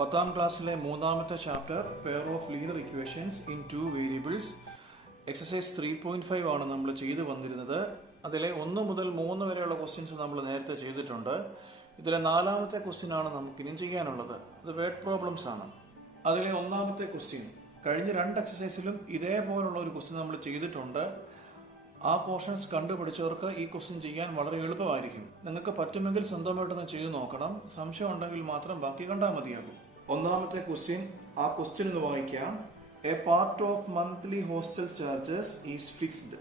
10ാം ക്ലാസ്സിലെ മൂന്നാമത്തെ chapter pair of linear equations in two variables exercise 3.5 ആണ് നമ്മൾ ചെയ്തു വന്നിരുന്നത്. അതിലെ 1 മുതൽ 3 വരെയുള്ള ക്വസ്റ്റ്യൻസ് നമ്മൾ നേരത്തെ ചെയ്തിട്ടുണ്ട്. ഇതിലെ 4ാമത്തെ ക്വസ്റ്റ്യൻ ആണ് നമുക്കിനി ചെയ്യാനുള്ളത്. ഇത് വേർഡ് പ്രോബ്ലംസ് ആണ്. അതിലെ 1ാമത്തെ ക്വസ്റ്റ്യൻ കഴിഞ്ഞ 2 എക്സസൈസിലും ഇതേപോലുള്ള ഒരു ക്വസ്റ്റ്യൻ നമ്മൾ ചെയ്തിട്ടുണ്ട്. ആ പോർഷൻസ് കണ്ടുപിടിച്ചവർക്ക് ഈ ക്വസ്റ്റ്യൻ ചെയ്യാൻ വളരെ എളുപ്പമായിരിക്കും. നിങ്ങൾക്ക് പറ്റുമെങ്കിൽ സ്വന്തമായിട്ടൊന്ന് ചെയ്തു നോക്കണം. സംശയം ഉണ്ടെങ്കിൽ മാത്രം ബാക്കി കണ്ടാൽ മതിയാകും. 1ാമത്തെ ക്വസ്റ്റ്യൻ, ആ ക്വസ്റ്റ്യൻ ഒന്ന് വായിക്കാം. A part of monthly hostel charges is fixed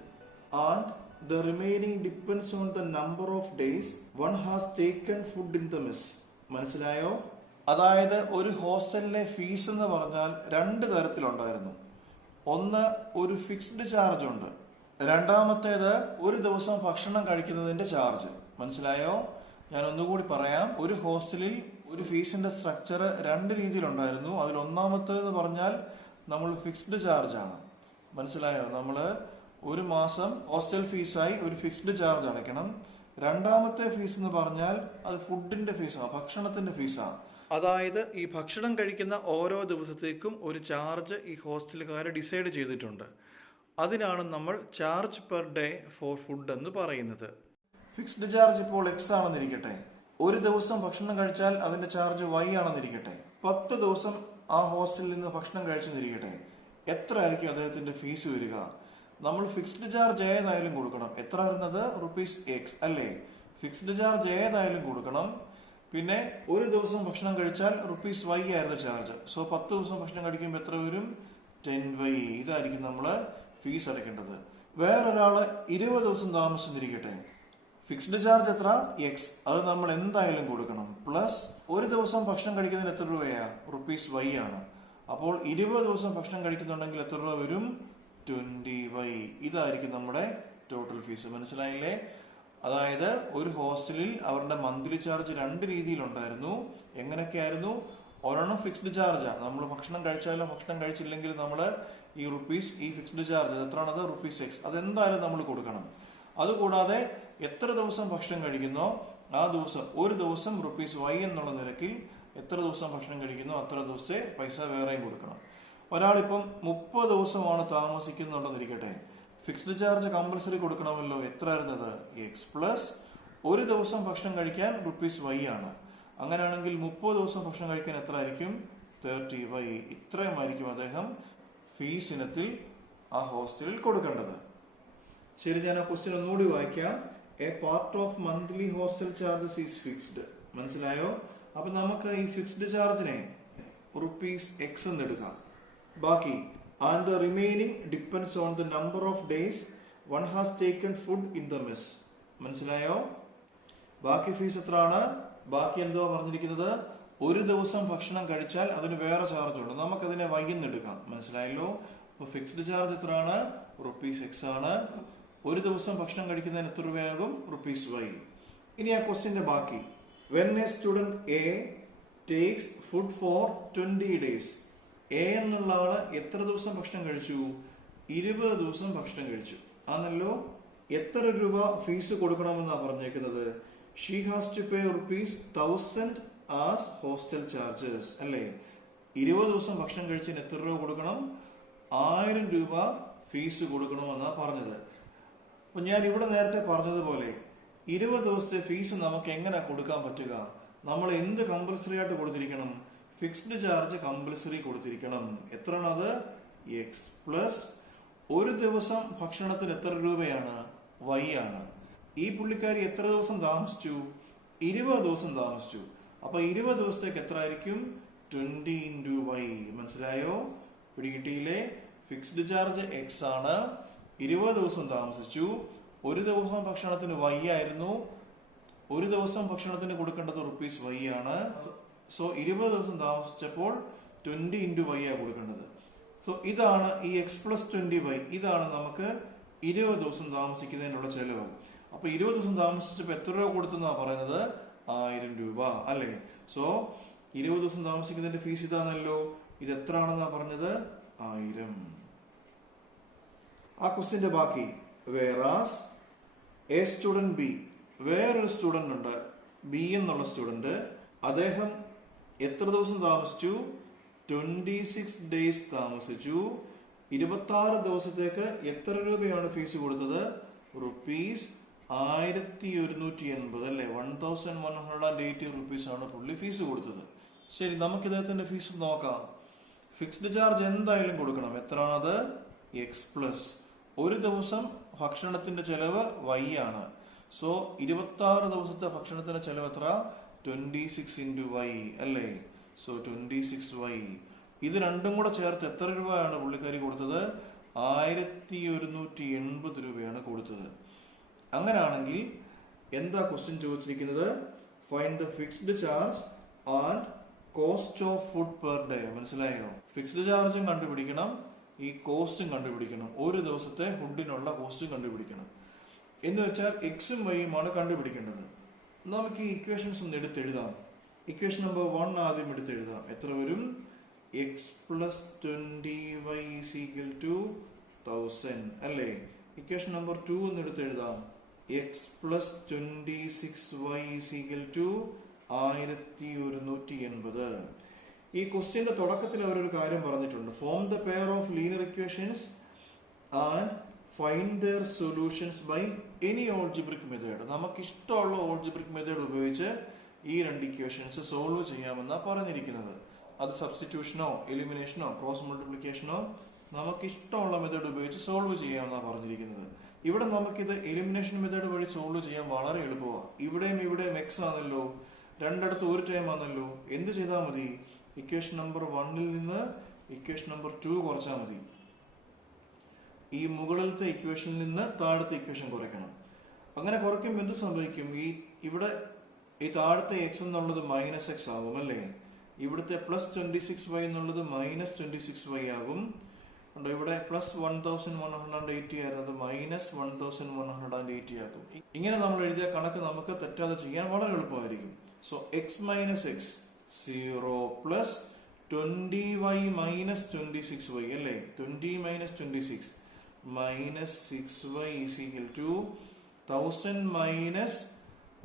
and the remaining depends on the number of days one has taken food in the mess. മനസ്സിലായോ? അതായത് ഒരു ഹോസ്റ്റലിലെ ഫീസ് എന്ന് പറഞ്ഞാൽ 2 തരത്തിലുണ്ടായിരുന്നു. ഒന്ന്, ഒരു ഫിക്സ്ഡ് ചാർജ് ഉണ്ട്. രണ്ടാമത്തേത് ഒരു ദിവസം ഭക്ഷണം കഴിക്കുന്നതിന്റെ ചാർജ്. മനസ്സിലായോ? ഞാൻ ഒന്നുകൂടി പറയാം. ഒരു ഹോസ്റ്റലിൽ ഒരു ഫീസിന്റെ സ്ട്രക്ചർ 2 രീതിയിലുണ്ടായിരുന്നു. അതിൽ ഒന്നാമത്തേത് പറഞ്ഞാൽ നമ്മൾ ഫിക്സ്ഡ് ചാർജ് ആണ്. മനസ്സിലായോ? നമ്മൾ ഒരു മാസം ഹോസ്റ്റൽ ഫീസായി ഒരു ഫിക്സ്ഡ് ചാർജ് അടയ്ക്കണം. രണ്ടാമത്തെ ഫീസ് എന്ന് പറഞ്ഞാൽ അത് ഫുഡിന്റെ ഫീസാണ്, ഭക്ഷണത്തിന്റെ ഫീസാണ്. അതായത് ഈ ഭക്ഷണം കഴിക്കുന്ന ഓരോ ദിവസത്തേക്കും ഒരു ചാർജ് ഈ ഹോസ്റ്റലുകാർ ഡിസൈഡ് ചെയ്തിട്ടുണ്ട്. അതിനാണ് നമ്മൾ charge per day for food എന്ന് പറയുന്നത്. ഫിക്സ്ഡ് ചാർജ് ഇപ്പോൾ എക്സ് ആണെന്നിരിക്കട്ടെ. ഒരു ദിവസം ഭക്ഷണം കഴിച്ചാൽ അതിന്റെ ചാർജ് വൈ ആണെന്നിരിക്കട്ടെ. 10 ദിവസം ആ ഹോസ്റ്റലിൽ നിന്ന് ഭക്ഷണം കഴിച്ചെന്നിരിക്കട്ടെ. എത്ര ആയിരിക്കും അദ്ദേഹത്തിന്റെ ഫീസ് വരിക? നമ്മൾ ഫിക്സ്ഡ് ചാർജ് ഏതായാലും കൊടുക്കണം. എത്ര വരുന്നത്? ₹X അല്ലേ? ഫിക്സ്ഡ് ചാർജ് ഏതായാലും കൊടുക്കണം. പിന്നെ ഒരു ദിവസം ഭക്ഷണം കഴിച്ചാൽ ₹Y ആയിരുന്നു ചാർജ്. സോ 10 ദിവസം ഭക്ഷണം കഴിക്കുമ്പോൾ എത്ര വരും? 10Y. ഇതായിരിക്കും നമ്മള് ഫീസ് അടയ്ക്കേണ്ടത്. വേറൊരാള് 20 ദിവസം താമസിച്ചിരിക്കട്ടെ. ഫിക്സ്ഡ് ചാർജ് എത്ര? X. അത് നമ്മൾ എന്തായാലും കൊടുക്കണം. പ്ലസ് ഒരു ദിവസം ഭക്ഷണം കഴിക്കുന്നതിന് എത്ര രൂപയാ? ₹Y ആണ്. അപ്പോൾ 20 ദിവസം ഭക്ഷണം കഴിക്കുന്നുണ്ടെങ്കിൽ എത്ര രൂപ വരും? 20Y. ഇതായിരിക്കും നമ്മുടെ ടോട്ടൽ ഫീസ്. മനസ്സിലായില്ലേ? അതായത് ഒരു ഹോസ്റ്റലിൽ അവരുടെ മന്ത്ലി ചാർജ് 2 രീതിയിലുണ്ടായിരുന്നു. എങ്ങനെയൊക്കെയായിരുന്നു? ഒരെണ്ണം ഫിക്സ്ഡ് ചാർജാ. നമ്മൾ ഭക്ഷണം കഴിച്ചാലോ ഭക്ഷണം കഴിച്ചില്ലെങ്കിൽ നമ്മൾ ഈ ഈ ഫിക്സ്ഡ് ചാർജ് എത്രയാണത്? ₹X. അതെന്തായാലും നമ്മൾ കൊടുക്കണം. അതുകൂടാതെ എത്ര ദിവസം ഭക്ഷണം കഴിക്കുന്നോ ആ ദിവസം ഒരു ദിവസം ₹Y എന്നുള്ള നിരക്കിൽ എത്ര ദിവസം ഭക്ഷണം കഴിക്കുന്നോ അത്ര ദിവസത്തെ പൈസ വേറെയും കൊടുക്കണം. ഒരാളിപ്പം 30 ദിവസമാണ് താമസിക്കുന്നുണ്ടെന്നിരിക്കട്ടെ. ഫിക്സ്ഡ് ചാർജ് കമ്പൽസറി കൊടുക്കണമല്ലോ. എത്ര ആയിരുന്നത്? X പ്ലസ് ഒരു ദിവസം ഭക്ഷണം കഴിക്കാൻ ₹Y ആണ്. അങ്ങനെയാണെങ്കിൽ 30 ദിവസം ഭക്ഷണം കഴിക്കാൻ എത്ര ആയിരിക്കും? 30Y. ഇത്രയുമായിരിക്കും അദ്ദേഹം ഫീസ് ഇനത്തിൽ ആ ഹോസ്റ്റലിൽ കൊടുക്കേണ്ടത്. ശരി, ഞാൻ ആ ക്വസ്റ്റ്യൻ ഒന്നുകൂടി വായിക്കാം. A part of monthly hostel charges is fixed. മനസ്സിലായോ? അപ്പൊ നമുക്ക് ഈ ഫിക്സ്ഡ് ചാർജിനെ ₹X എന്ന് എടുക്കാം. ബാക്കി and the remaining depends on the number of days one has taken food in the mess. മനസ്സിലായോ? ബാക്കി ഫീസ് എത്രയാണ്? ബാക്കി എന്തോ പറഞ്ഞിരിക്കുന്നത്? ഒരു ദിവസം ഭക്ഷണം കഴിച്ചാൽ അതിന് വേറെ ചാർജ് ഉണ്ട്. നമുക്കതിനെ വൈകുന്ന് എടുക്കാം. മനസ്സിലായല്ലോ? അപ്പൊ ഫിക്സ്ഡ് ചാർജ് എത്രയാണ്? ₹X ആണ്. ഒരു ദിവസം ഭക്ഷണം കഴിക്കുന്നതിന് എത്ര രൂപയാകും? ₹Y. ഇനി ആ ക്വസ്റ്റ്യന്റെ ബാക്കി. When A student A takes food for 20 days. A എന്നുള്ള ആള് എത്ര ദിവസം ഭക്ഷണം കഴിച്ചു? 20 ദിവസം ഭക്ഷണം കഴിച്ചു ആണല്ലോ. എത്ര രൂപ ഫീസ് കൊടുക്കണമെന്നാണ് പറഞ്ഞേക്കുന്നത്? She has to pay ₹1000 as hostel charges. അല്ലേ? 20 ദിവസം ഭക്ഷണം കഴിച്ചതിന് എത്ര രൂപ കൊടുക്കണം? 1000 രൂപ ഫീസ് കൊടുക്കണമെന്നാ പറഞ്ഞത്. അപ്പൊ ഞാൻ ഇവിടെ നേരത്തെ പറഞ്ഞതുപോലെ 20 ദിവസത്തെ ഫീസ് നമുക്ക് എങ്ങനെ കൊടുക്കാൻ പറ്റുക? നമ്മൾ എന്ത് കമ്പൽസറി ആയിട്ട് കൊടുത്തിരിക്കണം? ഫിക്സ്ഡ് ചാർജ് കമ്പൽസറി കൊടുത്തിരിക്കണം. എത്രയാണ് അത്? X പ്ലസ് ഒരു ദിവസം ഭക്ഷണത്തിന് എത്ര രൂപയാണ്? Y ആണ്. ഈ പുള്ളിക്കാരി എത്ര ദിവസം താമസിച്ചു? 20 ദിവസം താമസിച്ചു. അപ്പൊ 20 ദിവസത്തേക്ക് എത്ര ആയിരിക്കും? 20 × Y. മനസ്സിലായോ? പിടികിട്ടിയില്ലേ? ഫിക്സ്ഡ് ചാർജ് X ആണ്. 20 ദിവസം താമസിച്ചു. ഒരു ദിവസം ഭക്ഷണത്തിന് Y ആയിരുന്നു. ഒരു ദിവസം ഭക്ഷണത്തിന് കൊടുക്കേണ്ടത് ₹Y ആണ്. സോ 20 ദിവസം താമസിച്ചപ്പോൾ 20 × Y ആണ് കൊടുക്കേണ്ടത്. സോ ഇതാണ് ഈ X പ്ലസ് 20Y. ഇതാണ് നമുക്ക് 20 ദിവസം താമസിക്കുന്നതിനുള്ള ചെലവ്. അപ്പൊ 20 ദിവസം താമസിച്ചപ്പോ എത്ര രൂപ കൊടുത്തെന്നാ പറയുന്നത്? 1000 രൂപ അല്ലേ? സോ 20 ദിവസം താമസിക്കുന്നതിന്റെ ഫീസ് ഇതാണല്ലോ. ഇത് എത്ര ആണെന്നാ പറഞ്ഞത്? 1000. ആ ക്വസ്റ്റ്യന്റെ ബാക്കി. വേറാസ് എ സ്റ്റുഡന്റ് ബി. വേറൊരു സ്റ്റുഡന്റ് ഉണ്ട്, ബി എന്നുള്ള സ്റ്റുഡന്റ്. അദ്ദേഹം എത്ര ദിവസം താമസിച്ചു? 26 ഡേയ്സ് താമസിച്ചു. 26 ദിവസത്തേക്ക് എത്ര രൂപയാണ് ഫീസ് കൊടുത്തത്? റുപ്പീസ് 1180 അല്ലെ, 1180 റുപ്പീസ് ആണ് പുള്ളി ഫീസ് കൊടുത്തത്. ശരി, നമുക്ക് ഇദ്ദേഹത്തിന്റെ ഫീസ് നോക്കാം. ഫിക്സ്ഡ് ചാർജ് എന്തായാലും കൊടുക്കണം. എത്രയാണത്? എക്സ് പ്ലസ് ഒരു ദിവസം ഭക്ഷണത്തിന്റെ ചെലവ് y ആണ്. സോ 26 ദിവസത്തെ ഭക്ഷണത്തിന്റെ ചെലവ് എത്ര? 26 into y അല്ലേ. So 26y. ഇത് രണ്ടും കൂടെ ചേർത്ത് എത്ര രൂപയാണ് പുള്ളിക്കാരി കൊടുത്തത്? 1180 രൂപയാണ് കൊടുത്തത്. അങ്ങനെയാണെങ്കിൽ എന്താ ക്വസ്റ്റ്യൻ ചോദിച്ചിരിക്കുന്നത്? Find the fixed charge and cost of food per day. മനസ്സിലായോ? ഫിക്സ്ഡ് ചാർജും കണ്ടുപിടിക്കണം, ഈ കോസ്റ്റും കണ്ടുപിടിക്കണം. ഒരു ദിവസത്തെ ഫുഡിനുള്ള കോസ്റ്റും കണ്ടുപിടിക്കണം. എന്ന് വെച്ചാൽ എക്സും വൈയുമാണ് കണ്ടുപിടിക്കേണ്ടത്. നമുക്ക് ഈ ഇക്വേഷൻസ് ഒന്ന് എടുത്തെഴുതാം. ഇക്വേഷൻ നമ്പർ 1 ആദ്യം എടുത്തെഴുതാം. എത്ര വരും? X plus 20y equal to 1000 അല്ലേ. ഇക്വേഷൻ നമ്പർ 2 ഒന്ന് എടുത്തെഴുതാം. X plus 26y equal to 1180. ഈ ക്വസ്റ്റ്യന്റെ തുടക്കത്തിൽ അവരൊരു കാര്യം പറഞ്ഞിട്ടുണ്ട്. Form the pair of linear equations and find their solutions by any algebraic method. നമുക്ക് ഇഷ്ടമുള്ള ഓൾജിബ്രിക് മെത്തേഡ് ഉപയോഗിച്ച് ഈ രണ്ട് ഇക്വേഷൻസ് സോൾവ് ചെയ്യാമെന്നാണ് പറഞ്ഞിരിക്കുന്നത്. അത് സബ്സ്റ്റിറ്റ്യൂഷനോ എലിമിനേഷനോ ക്രോസ് മൾട്ടിപ്ലിക്കേഷനോ നമുക്ക് ഇഷ്ടമുള്ള മെത്തേഡ് ഉപയോഗിച്ച് സോൾവ് ചെയ്യാമെന്നാണ് പറഞ്ഞിരിക്കുന്നത്. ഇവിടെ നമുക്കിത് എലിമിനേഷൻ മെത്തേഡ് വഴി സോൾവ് ചെയ്യാൻ വളരെ എളുപ്പമാണ്. ഇവിടെയും എക്സ് ആണല്ലോ, രണ്ടിടത്ത് ഒരു ടൈം ആണല്ലോ. എന്ത് ചെയ്താൽ മതി? ഇക്വേഷൻ നമ്പർ 1 നിന്ന് ഇക്വേഷൻ നമ്പർ 2 കുറച്ചാൽ മതി. ഈ മുകളിലത്തെ ഇക്വേഷനിൽ നിന്ന് താഴത്തെ ഇക്വേഷൻ കുറയ്ക്കണം. അങ്ങനെ കുറയ്ക്കുമ്പോൾ എന്ത് സംഭവിക്കും? ഇവിടെ ഈ താഴത്തെ എക്സ് എന്നുള്ളത് മൈനസ് എക്സ് ആകും അല്ലേ. ഇവിടുത്തെ പ്ലസ് 26y എന്നുള്ളത് മൈനസ് 26y ആകും. ഇവിടെ പ്ലസ് 1180 ആയിരുന്നത് മൈനസ് 1180 ആകും. ഇങ്ങനെ നമ്മൾ എഴുതിയ കണക്ക് നമുക്ക് തെറ്റാതെ ചെയ്യാൻ വളരെ എളുപ്പമായിരിക്കും. So X minus X 0 plus 20y minus 26y അല്ലേ. 20 minus 26 minus 6y equal to 1000 minus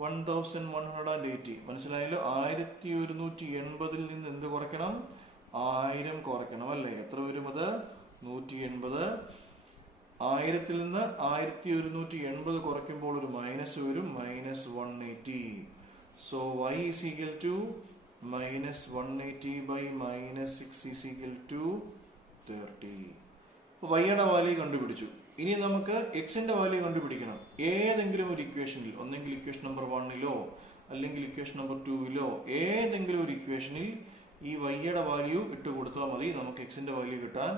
1180. മനസ്സിലായല്ലോ? 1180 നിന്ന് എന്ത് കുറയ്ക്കണം? 1000 കുറയ്ക്കണം അല്ലേ. എത്ര വരും അത്? 180. 1000 നിന്ന് 1180 കുറയ്ക്കുമ്പോൾ ഒരു മൈനസ് വരും, minus 180. So y is equal to minus 180 by minus 6 is equal to 30. വൈയുടെ വാല്യൂ കണ്ടുപിടിച്ചു. ഇനി നമുക്ക് എക്സിന്റെ വാല്യൂ കണ്ടുപിടിക്കണം. ഏതെങ്കിലും ഒരു ഇക്വേഷനിൽ, ഒന്നെങ്കിൽ ഇക്വേഷൻ നമ്പർ 1 അല്ലെങ്കിൽ ഇക്വേഷൻ നമ്പർ 2 ഏതെങ്കിലും ഒരു ഇക്വേഷനിൽ ഈ വൈയുടെ വാല്യൂ ഇട്ട് കൊടുത്താൽ മതി നമുക്ക് എക്സിന്റെ വാല്യൂ കിട്ടാൻ.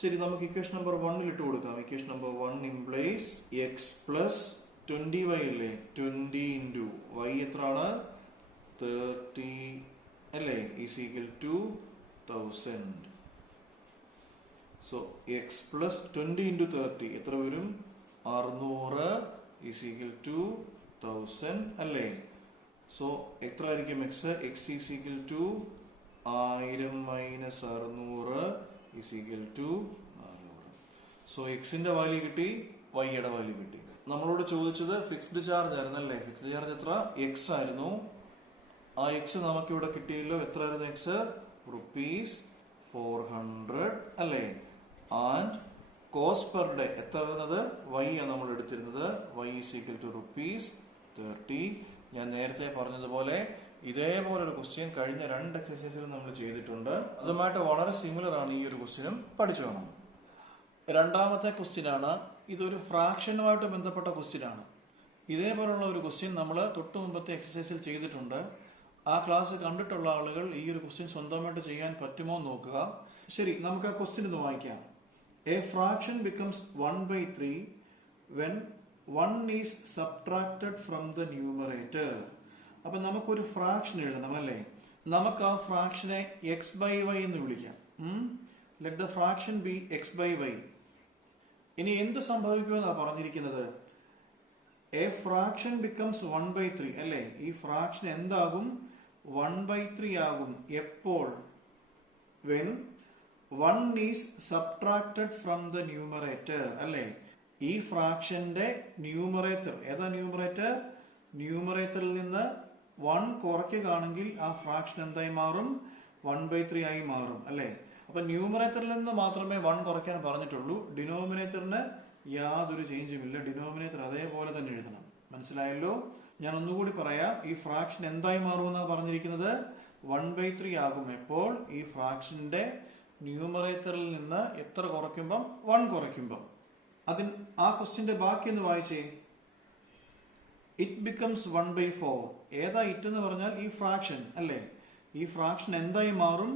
ശരി, നമുക്ക് ഇക്വേഷൻ നമ്പർ 1 ഇട്ട് കൊടുക്കാം. Equation number 1 implies X plus 20y അല്ലേ. 20 into y എത്രയാണ്? 30 അല്ലേ. Is equal to 1000. So X plus 20 into 30 എത്ര വരും? 600 ഈസ് ഈക്വൽ ടു 1000 അല്ലേ. സോ എത്ര ആയിരിക്കും X? X is equal to 1000 minus 600 is equal to 400. So എക്സിന്റെ വാല്യൂ കിട്ടി, വൈയുടെ വാല്യൂ കിട്ടി. നമ്മളോട് ചോദിച്ചത് ഫിക്സ്ഡ് ചാർജ് ആയിരുന്നല്ലേ. ഫിക്സ്ഡ് ചാർജ് എത്ര? എക്സ് ആയിരുന്നു. ആ എക്സ് നമുക്ക് ഇവിടെ കിട്ടിയല്ലോ. എത്ര ആയിരുന്നു എക്സ്? റുപ്പീസ് 400 അല്ലേ. ആൻഡ് കോസ്റ്റ് പെർ ഡേ എത്ര ആയിരുന്നത്? വൈ ആണ് നമ്മൾ എടുത്തിരുന്നത്. Y is equal to rupees 30. ഞാൻ നേരത്തെ പറഞ്ഞതുപോലെ ഇതേപോലെ ഒരു ക്വസ്റ്റ്യൻ കഴിഞ്ഞ 2 എക്സസൈസുകൾ നമ്മൾ ചെയ്തിട്ടുണ്ട്. അതുമായിട്ട് വളരെ സിമിലർ ആണ് ഈ ഒരു ക്വസ്റ്റ്യനും. പഠിച്ചു വേണം. രണ്ടാമത്തെ ക്വസ്റ്റ്യൻ ആണ്. ഇതൊരു ഫ്രാക്ഷനുമായിട്ട് ബന്ധപ്പെട്ട ക്വസ്റ്റ്യൻ ആണ്. ഇതേപോലുള്ള ഒരു ക്വസ്റ്റ്യൻ നമ്മൾ തൊട്ട് മുമ്പത്തെ എക്സസൈസിൽ ചെയ്തിട്ടുണ്ട്. ആ ക്ലാസ് കണ്ടിട്ടുള്ള ആളുകൾ ഈ ഒരു ക്വസ്റ്റ്യൻ സ്വന്തമായിട്ട് ചെയ്യാൻ പറ്റുമോ എന്ന് നോക്കുക. ശരി, നമുക്ക് ആ ക്വസ്റ്റ്യൻ ഒന്ന് വായിക്കാം. A fraction becomes 1/3 when 1 is subtracted from the numerator. അപ്പൊ നമുക്കൊരു ഫ്രാക്ഷൻ എഴുതണം അല്ലേ. നമുക്ക് ആ ഫ്രാക്ഷനെ x/y എന്ന് വിളിക്കാം. Let the fraction B x/y. ഇനി എന്ത് സംഭവിക്കുമെന്നാണ് പറഞ്ഞിരിക്കുന്നത്? എ ഫ്രാക്ഷൻ ബിക്കംസ് 1/3 അല്ലേ. ഈ ഫ്രാക്ഷൻ എന്താകും? 1/3 ആകും. എപ്പോൾ? when 1 is subtracted from the numerator അല്ലേ. ഈ ഫ്രാക്ഷന്റെ ന്യൂമറേറ്റർ ഏതാ? ന്യൂമറേറ്ററിൽ നിന്ന് 1 കുറയ്ക്കുകയാണെങ്കിൽ ആ ഫ്രാക്ഷൻ എന്തായി മാറും? 1/3 ആയി മാറും അല്ലേ? അപ്പൊ ന്യൂമറേറ്ററിൽ നിന്ന് മാത്രമേ 1 കുറയ്ക്കാൻ പറഞ്ഞിട്ടുള്ളൂ. ഡിനോമിനേറ്ററിന് യാതൊരു ചേഞ്ചും ഇല്ല. ഡിനോമിനേറ്റർ അതേപോലെ തന്നെ എഴുതണം. മനസ്സിലായല്ലോ? ഞാൻ ഒന്നുകൂടി പറയാം. ഈ ഫ്രാക്ഷൻ എന്തായി മാറുമെന്നാണ് പറഞ്ഞിരിക്കുന്നത്? 1/3 ആകും. എപ്പോൾ ഈ ഫ്രാക്ഷന്റെ ന്യൂമറേറ്ററിൽ നിന്ന് എത്ര കുറയ്ക്കുമ്പം? 1 കുറയ്ക്കുമ്പം. ആ ക്വസ്റ്റ്യന്റെ ബാക്കി ഒന്ന് വായിച്ചേ. It becomes 1/4. ഏതാ ഇറ്റ് എന്ന് പറഞ്ഞാൽ ഈ ഫ്രാക്ഷൻ അല്ലേ? ഈ ഫ്രാക്ഷൻ എന്തായി മാറും?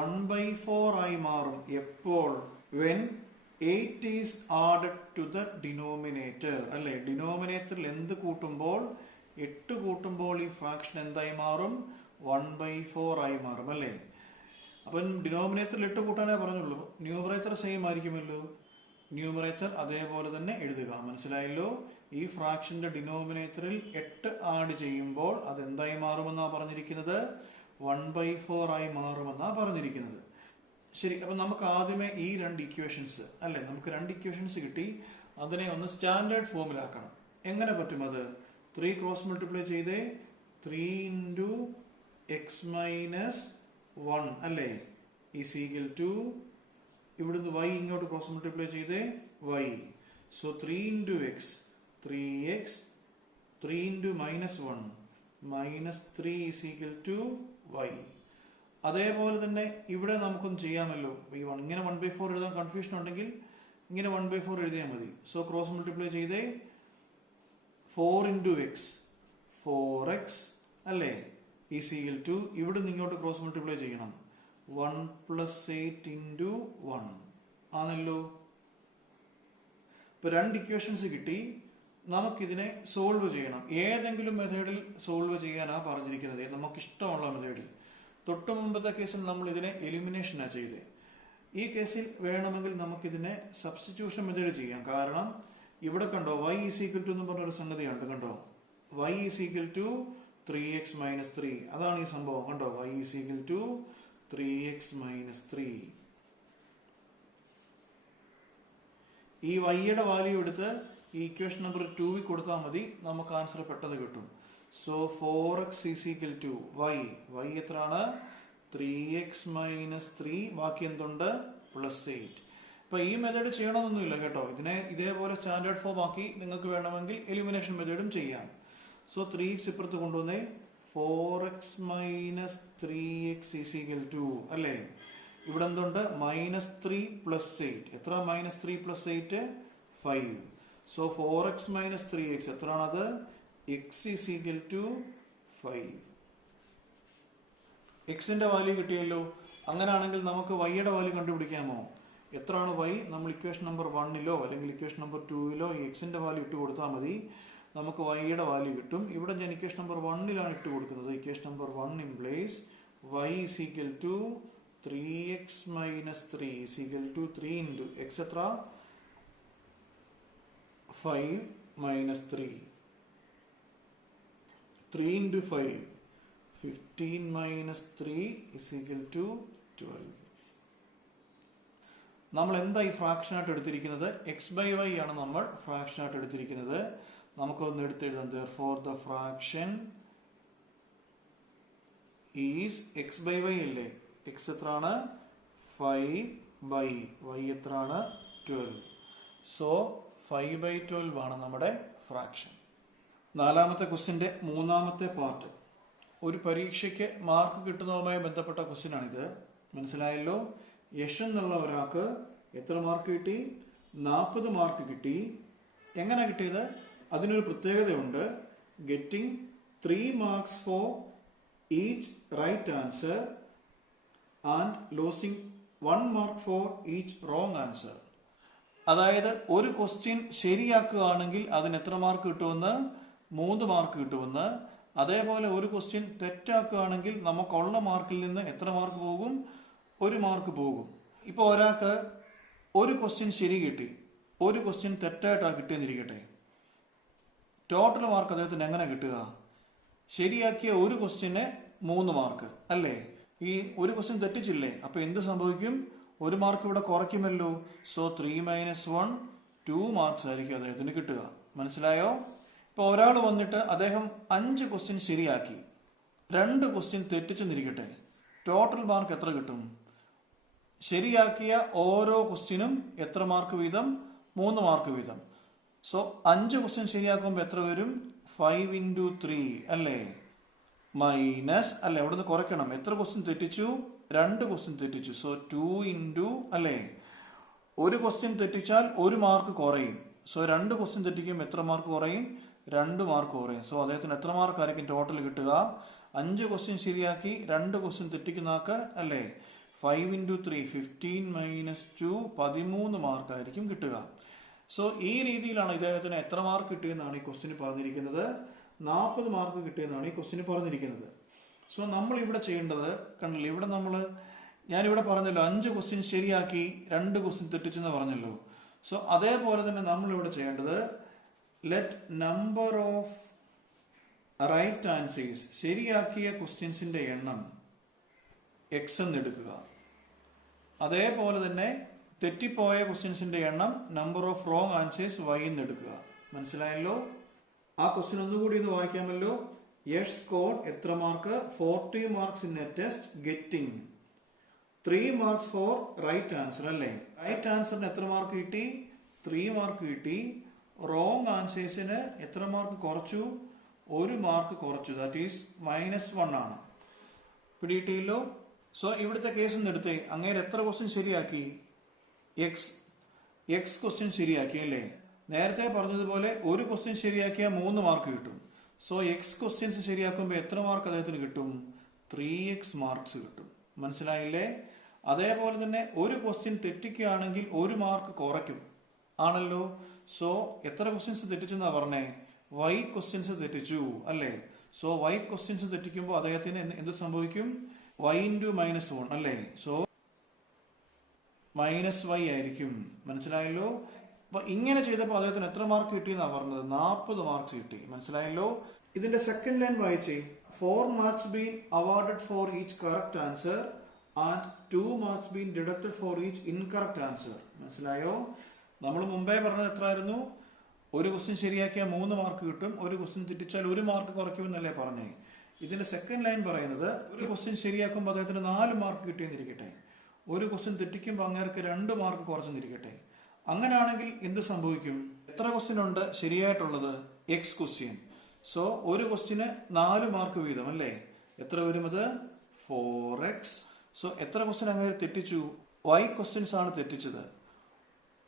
1/4 ആയി മാറും. എപ്പോൾ? when 8 is added to the denominator അല്ലേ? ഡിനോമിനേറ്ററിൽ എന്ത് കൂട്ടുമ്പോൾ? 8 കൂട്ടുമ്പോൾ ഈ ഫ്രാക്ഷൻ എന്തായി മാറും? 1/4 ആയി മാറും അല്ലേ? അപ്പം ഡിനോമിനേറ്ററിൽ 8 കൂട്ടാനേ പറഞ്ഞുള്ളൂ. ന്യൂമറേറ്റർ സെയിം ആയിരിക്കുമല്ലോ. ന്യൂമറേറ്റർ അതേപോലെ തന്നെ എഴുതുക. മനസ്സിലായല്ലോ? ഈ ഫ്രാക്ഷന്റെ ഡിനോമിനേറ്ററിൽ 8 ആഡ് ചെയ്യുമ്പോൾ അത് എന്തായി മാറുമെന്നാണ് പറഞ്ഞിരിക്കുന്നത്? 1/4 ആയി മാറുമെന്നാണ് പറഞ്ഞിരിക്കുന്നത്. ശരി, അപ്പൊ നമുക്ക് ആദ്യമേ ഈ 2 ഇക്വേഷൻസ് അല്ലെ, നമുക്ക് 2 ഇക്വേഷൻസ് കിട്ടി. അതിനെ ഒന്ന് സ്റ്റാൻഡേർഡ് ഫോമിലാക്കണം. എങ്ങനെ പറ്റും അത്? 3 ക്രോസ് മൾട്ടിപ്ലൈ ചെയ്തേ. 3 into x minus 1 അല്ലേ? ഈസ് ഈക്വൽ ടു ഇവിടുന്ന് y ഇങ്ങോട്ട് ക്രോസ് മൾട്ടിപ്ലൈ ചെയ്തേ y. So 3 into x 3x 3 into minus 1 minus 3 is equal to y. അതേപോലെ തന്നെ ഇവിടെ നമുക്കൊന്ന് ചെയ്യാമല്ലോ. ഈ 1 ഇങ്ങനെ 1/4 എഴുതാൻ കൺഫ്യൂഷൻ ഉണ്ടെങ്കിൽ ഇങ്ങനെ 1/4 എഴുതിയാൽ മതി. സോ ക്രോസ് മൾട്ടിപ്ലൈ ചെയ്തേ. 4 into x 4x അല്ലേ? ഈസ് ഈക്വൽ ടു ഇവിടുന്ന് ഇങ്ങോട്ട് ക്രോസ് മൾട്ടിപ്ലൈ ചെയ്യണം. 1 plus 8 into 1 ആണല്ലോ. ഇപ്പൊ 2 ഇക്വേഷൻസ് കിട്ടി. നമുക്കിതിനെ സോൾവ് ചെയ്യണം. ഏതെങ്കിലും മെത്തേഡിൽ സോൾവ് ചെയ്യാനാ പറഞ്ഞിരിക്കുന്നത്, നമുക്ക് ഇഷ്ടമുള്ള മെത്തേഡിൽ. തൊട്ടു മുമ്പത്തെ കേസിൽ നമ്മൾ ഇതിനെ എലിമിനേഷനാ ചെയ്തത്. ഈ കേസിൽ വേണമെങ്കിൽ നമുക്കിതിനെ സബ്സ്റ്റിറ്റ്യൂഷൻ മെത്തേഡ് ചെയ്യാം. കാരണം ഇവിടെ കണ്ടോ y ഈസ് ഈക്വൽ ടു എന്ന് പറഞ്ഞൊരു സംഗതിയുണ്ട്. കണ്ടോ, y is equal to 3x minus 3. അതാണ് ഈ സംഭവം. കണ്ടോ, y is equal to 3x minus 3. ഈ വൈയുടെ വാല്യൂ എടുത്ത് ഈ ഇക്വേഷൻ നമ്പർ 2 കൊടുത്താൽ മതി. നമുക്ക് ആൻസർ പെട്ടെന്ന് കിട്ടും. So 4x is equal to y എത്രയാണ്? 3x minus 3. ബാക്കി എന്തുണ്ട്? +8. ഇപ്പൊ ഈ മെത്തേഡ് ചെയ്യണമെന്നൊന്നുമില്ല കേട്ടോ. ഇതിനെ ഇതേപോലെ സ്റ്റാൻഡേർഡ് ഫോം ആക്കി നിങ്ങൾക്ക് വേണമെങ്കിൽ എലിമിനേഷൻ മെത്തേഡും ചെയ്യാം. സോ 3x ഇപ്പുറത്ത് കൊണ്ടുവന്നേ. 4x minus 3x is equal to അല്ലേ? ഇവിടെ എന്തുണ്ട്? -3 + 8. എത്ര? -3 + 8 5. So 4x minus 3x എത്രയാണത്? x is equal to 5. എക്സിന്റെ വാല്യൂ കിട്ടിയല്ലോ. അങ്ങനെയാണെങ്കിൽ നമുക്ക് വൈയുടെ വാല്യൂ കണ്ടുപിടിക്കാമോ? എത്രയാണ് y? നമ്മൾ ഇക്വേഷൻ നമ്പർ 1 അല്ലെങ്കിൽ ഇക്വേഷൻ നമ്പർ 2 ഈ എക്സിന്റെ വാല്യൂ ഇട്ട് കൊടുത്താൽ മതി. നമുക്ക് വൈയുടെ വാല്യൂ കിട്ടും. ഇവിടെ ഞാൻ ഇക്വേഷൻ നമ്പർ 1 ഇട്ട് കൊടുക്കുന്നത്. Equation number 1 implies y is equal to 3x minus 3 is equal to 3 into x എത്ര? 5 minus 3. 3 into 5 15 minus 3 is equal to 12. നമ്മൾ എന്താ ഈ ഫ്രാക്ഷൻ ആയിട്ട് എടുത്തിരിക്കുന്നത്? x/y ആണ് നമ്മൾ ഫ്രാക്ഷൻ ആയിട്ട് എടുത്തിരിക്കുന്നത്. നമുക്കൊന്ന് എടുത്തെഴുതാം. therefore the fraction is x/y അല്ലേ? x എത്രയാണ്? 5/y എത്രയാണ്? 12. സോ 5/12 ആണ് നമ്മുടെ ഫ്രാക്ഷൻ. നാലാമത്തെ ക്വസ്റ്റ്യന്റെ മൂന്നാമത്തെ പാർട്ട്. ഒരു പരീക്ഷയ്ക്ക് മാർക്ക് കിട്ടുന്നതുമായി ബന്ധപ്പെട്ട ക്വസ്റ്റ്യൻ ആണിത്. മനസ്സിലായല്ലോ? യശ് എന്നുള്ള ഒരാൾക്ക് എത്ര മാർക്ക് കിട്ടി? 40 മാർക്ക് കിട്ടി. എങ്ങനെ കിട്ടിയത്? അതിനൊരു പ്രത്യേകതയുണ്ട്. Getting 3 marks for each right answer and losing 1 mark for each wrong answer. അതായത് ഒരു ക്വസ്റ്റ്യൻ ശരിയാക്കുകയാണെങ്കിൽ അതിന് എത്ര മാർക്ക് കിട്ടുമെന്ന്? 3 മാർക്ക് കിട്ടുമെന്ന്. അതേപോലെ ഒരു ക്വസ്റ്റ്യൻ തെറ്റാക്കുകയാണെങ്കിൽ നമുക്കുള്ള മാർക്കിൽ നിന്ന് എത്ര മാർക്ക് പോകും? 1 മാർക്ക് പോകും. ഇപ്പൊ ഒരാൾക്ക് ഒരു ക്വസ്റ്റ്യൻ ശരി കിട്ടി, ഒരു ക്വസ്റ്റ്യൻ തെറ്റായിട്ടാണ് കിട്ടിയെന്നിരിക്കട്ടെ. ടോട്ടൽ മാർക്ക് അദ്ദേഹത്തിന് എങ്ങനെ കിട്ടുക? ശരിയാക്കിയ ഒരു ക്വസ്റ്റ്യന് 3 മാർക്ക് അല്ലേ? ഈ ഒരു ക്വസ്റ്റ്യൻ തെറ്റിച്ചില്ലേ? അപ്പൊ എന്ത് സംഭവിക്കും? 1 മാർക്ക് ഇവിടെ കുറയ്ക്കുമല്ലോ. സോ 3 - 1 2 മാർക്സ് ആയിരിക്കും അദ്ദേഹത്തിന് കിട്ടുക. മനസ്സിലായോ? ഇപ്പൊ ഒരാൾ വന്നിട്ട് അദ്ദേഹം 5 ക്വസ്റ്റ്യൻ ശരിയാക്കി. രണ്ട് ക്വസ്റ്റ്യൻ തെറ്റിച്ചെന്നിരിക്കട്ടെ, ടോട്ടൽ മാർക്ക് എത്ര കിട്ടും? ശരിയാക്കിയ ഓരോ ക്വസ്റ്റ്യനും എത്ര മാർക്ക് വീതം? 3 മാർക്ക് വീതം. സോ 5 ക്വസ്റ്റ്യൻ ശരിയാക്കുമ്പോൾ എത്ര വരും? 5 into 3 അല്ലേ? മൈനസ് അല്ലെ, അവിടെ നിന്ന് കുറയ്ക്കണം. എത്ര ക്വസ്റ്റ്യൻ തെറ്റിച്ചു? 2 ക്വസ്റ്റ്യൻ തെറ്റിച്ചു. സോ 2 into അല്ലേ, ഒരു ക്വസ്റ്റ്യൻ തെറ്റിച്ചാൽ 1 മാർക്ക് കുറയും. സോ 2 ക്വസ്റ്റ്യൻ തെറ്റിക്കുമ്പോൾ എത്ര മാർക്ക് കുറയും? 2 മാർക്ക് കുറയും. സോ അദ്ദേഹത്തിന് എത്ര മാർക്കായിരിക്കും ടോട്ടൽ കിട്ടുക? 5 ക്വസ്റ്റ്യൻ ശരിയാക്കി 2 ക്വസ്റ്റ്യൻ തെറ്റിക്കുന്ന ആൾക്ക് അല്ലേ, 5 into 3 15 minus 2 13 മാർക്കായിരിക്കും കിട്ടുക. സോ ഈ രീതിയിലാണ് ഇദ്ദേഹത്തിന് എത്ര മാർക്ക് കിട്ടിയെന്നാണ് ഈ ക്വസ്റ്റ്യന് പറഞ്ഞിരിക്കുന്നത്. 40 മാർക്ക് കിട്ടിയെന്നാണ് ഈ ക്വസ്റ്റ്യന് പറഞ്ഞിരിക്കുന്നത്. സോ നമ്മൾ ഇവിടെ ചെയ്യേണ്ടത് കണ്ടില്ലേ, ഇവിടെ ഞാനിവിടെ പറഞ്ഞല്ലോ 5 ക്വസ്റ്റ്യൻ ശരിയാക്കി 2 ക്വസ്റ്റ്യൻ തെറ്റിച്ചെന്ന് പറഞ്ഞല്ലോ. സോ അതേപോലെ തന്നെ നമ്മളിവിടെ ചെയ്യേണ്ടത് let number of right answers, ശരിയാക്കിയ ക്വസ്റ്റ്യൻസിന്റെ എണ്ണം എക്സ് എന്ന് എടുക്കുക. അതേപോലെ തന്നെ തെറ്റിപ്പോയ ക്വസ്റ്റ്യൻസിന്റെ എണ്ണം number of wrong answers y എന്ന് എടുക്കുക. മനസ്സിലായല്ലോ? ആ ക്വസ്റ്റ്യൻ ഒന്നുകൂടി ഇത് വായിക്കാമല്ലോ. യെസ് സ്കോർഡ് എത്ര mark? 40 marks in a test getting 3 marks for right answer അല്ലേ. റൈറ്റ് ആൻസറിന് എത്ര മാർക്ക് കിട്ടി? 3 മാർക്ക് കിട്ടി. റോങ് ആൻസേഴ്സിന് എത്ര മാർക്ക് കുറച്ചു? 1 മാർക്ക് കുറച്ചു. ദാറ്റ് ഈസ് -1 ആണ്. പിടിയിട്ടില്ലോ? സോ ഇവിടുത്തെ കേസ് ഒന്ന് എടുത്തേ. അങ്ങേര് എത്ര ക്വസ്റ്റ്യൻ ശരിയാക്കി? എക്സ് ക്വസ്റ്റ്യൻ ശരിയാക്കി അല്ലേ. നേരത്തെ പറഞ്ഞതുപോലെ ഒരു ക്വസ്റ്റ്യൻ ശരിയാക്കിയാൽ 3 മാർക്ക് കിട്ടും. സോ എക്സ് ക്വസ്റ്റ്യൻസ് ശരിയാക്കുമ്പോൾ എത്ര മാർക്ക് അദ്ദേഹത്തിന് കിട്ടും? 3x മാർക്സ് കിട്ടും. മനസ്സിലായില്ലേ? അതേപോലെ തന്നെ ഒരു ക്വസ്റ്റ്യൻ തെറ്റിക്കുകയാണെങ്കിൽ 1 മാർക്ക് കുറയ്ക്കും ആണല്ലോ. സോ എത്ര ക്വസ്റ്റ്യൻസ് തെറ്റിച്ചെന്നാ പറഞ്ഞേ? y ക്വസ്റ്റ്യൻസ് തെറ്റിച്ചു അല്ലേ. സോ y ക്വസ്റ്റ്യൻസ് തെറ്റിക്കുമ്പോൾ അദ്ദേഹത്തിന് എന്ത് സംഭവിക്കും? y into -1 അല്ലേ. സോ -y ആയിരിക്കും. മനസ്സിലായല്ലോ? അപ്പൊ ഇങ്ങനെ ചെയ്തപ്പോൾ അദ്ദേഹത്തിന് എത്ര മാർക്ക് കിട്ടിയെന്നാ പറഞ്ഞത്? 40 മാർക്സ് കിട്ടി. മനസ്സിലായല്ലോ? ഇതിന്റെ സെക്കൻഡ് ലൈൻ വായിച്ചേ. 4 marks been awarded for each correct answer and 2 marks been deducted for each incorrect answer. മനസ്സിലായോ? നമ്മൾ മുമ്പേ പറഞ്ഞത് എത്രയായിരുന്നു? ഒരു ക്വസ്റ്റ്യൻ ശരിയാക്കിയാൽ 3 മാർക്ക് കിട്ടും, ഒരു ക്വസ്റ്റ്യൻ തെറ്റിച്ചാൽ 1 മാർക്ക് കുറയ്ക്കുമെന്നല്ലേ പറഞ്ഞേ. ഇതിന്റെ സെക്കൻഡ് ലൈൻ പറയുന്നത് ഒരു ക്വസ്റ്റ്യൻ ശരിയാക്കുമ്പോൾ അദ്ദേഹത്തിന് 4 മാർക്ക് കിട്ടിയെന്നിരിക്കട്ടെ, ഒരു ക്വസ്റ്റ്യൻ തെറ്റിക്കുമ്പോൾ അങ്ങേർക്ക് 2 മാർക്ക് കുറച്ചെന്നിരിക്കട്ടെ. അങ്ങനെയാണെങ്കിൽ എന്ത് സംഭവിക്കും? എത്ര ക്വസ്റ്റ്യൻ ഉണ്ട് ശരിയായിട്ടുള്ളത്? X question. സോ ഒരു ക്വസ്റ്റ്യന് 4 മാർക്ക് വീതം അല്ലേ. എത്ര വരും അത്? 4x. സോ എത്ര ക്വസ്റ്റ്യൻ അങ്ങേര് തെറ്റിച്ചു? y ക്വസ്റ്റ്യൻസ് ആണ് തെറ്റിച്ചത്.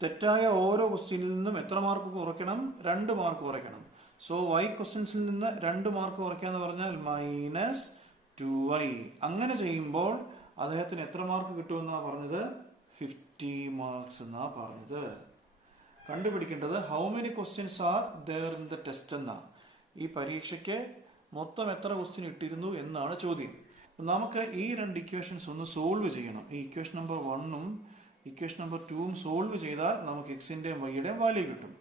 തെറ്റായ ഓരോ ക്വസ്റ്റ്യനിൽ നിന്നും എത്ര മാർക്ക് കുറയ്ക്കണം? 2 മാർക്ക് കുറയ്ക്കണം. സോ y ക്വസ്റ്റ്യൻസിൽ നിന്ന് 2 മാർക്ക് കുറയ്ക്കാന്ന് പറഞ്ഞാൽ -2y. അങ്ങനെ ചെയ്യുമ്പോൾ അദ്ദേഹത്തിന് എത്ര മാർക്ക് കിട്ടുമെന്നാ പറഞ്ഞത്? 50 മാർക്സ് എന്നാ പറഞ്ഞത്. കണ്ടുപിടിക്കേണ്ടത് how many questions are there in the test എന്നാ. ഈ പരീക്ഷയ്ക്ക് മൊത്തം എത്ര ക്വസ്റ്റ്യൻ ഇട്ടിരുന്നു എന്നാണ് ചോദ്യം. നമുക്ക് ഈ 2 ഇക്വേഷൻസ് ഒന്ന് സോൾവ് ചെയ്യണം. ഈ ഇക്വേഷൻ നമ്പർ 1ഉം ഇക്വേഷൻ നമ്പർ 2ഉം സോൾവ് ചെയ്താൽ നമുക്ക് എക്സിന്റെയും വൈയുടെയും വാല്യൂ കിട്ടും.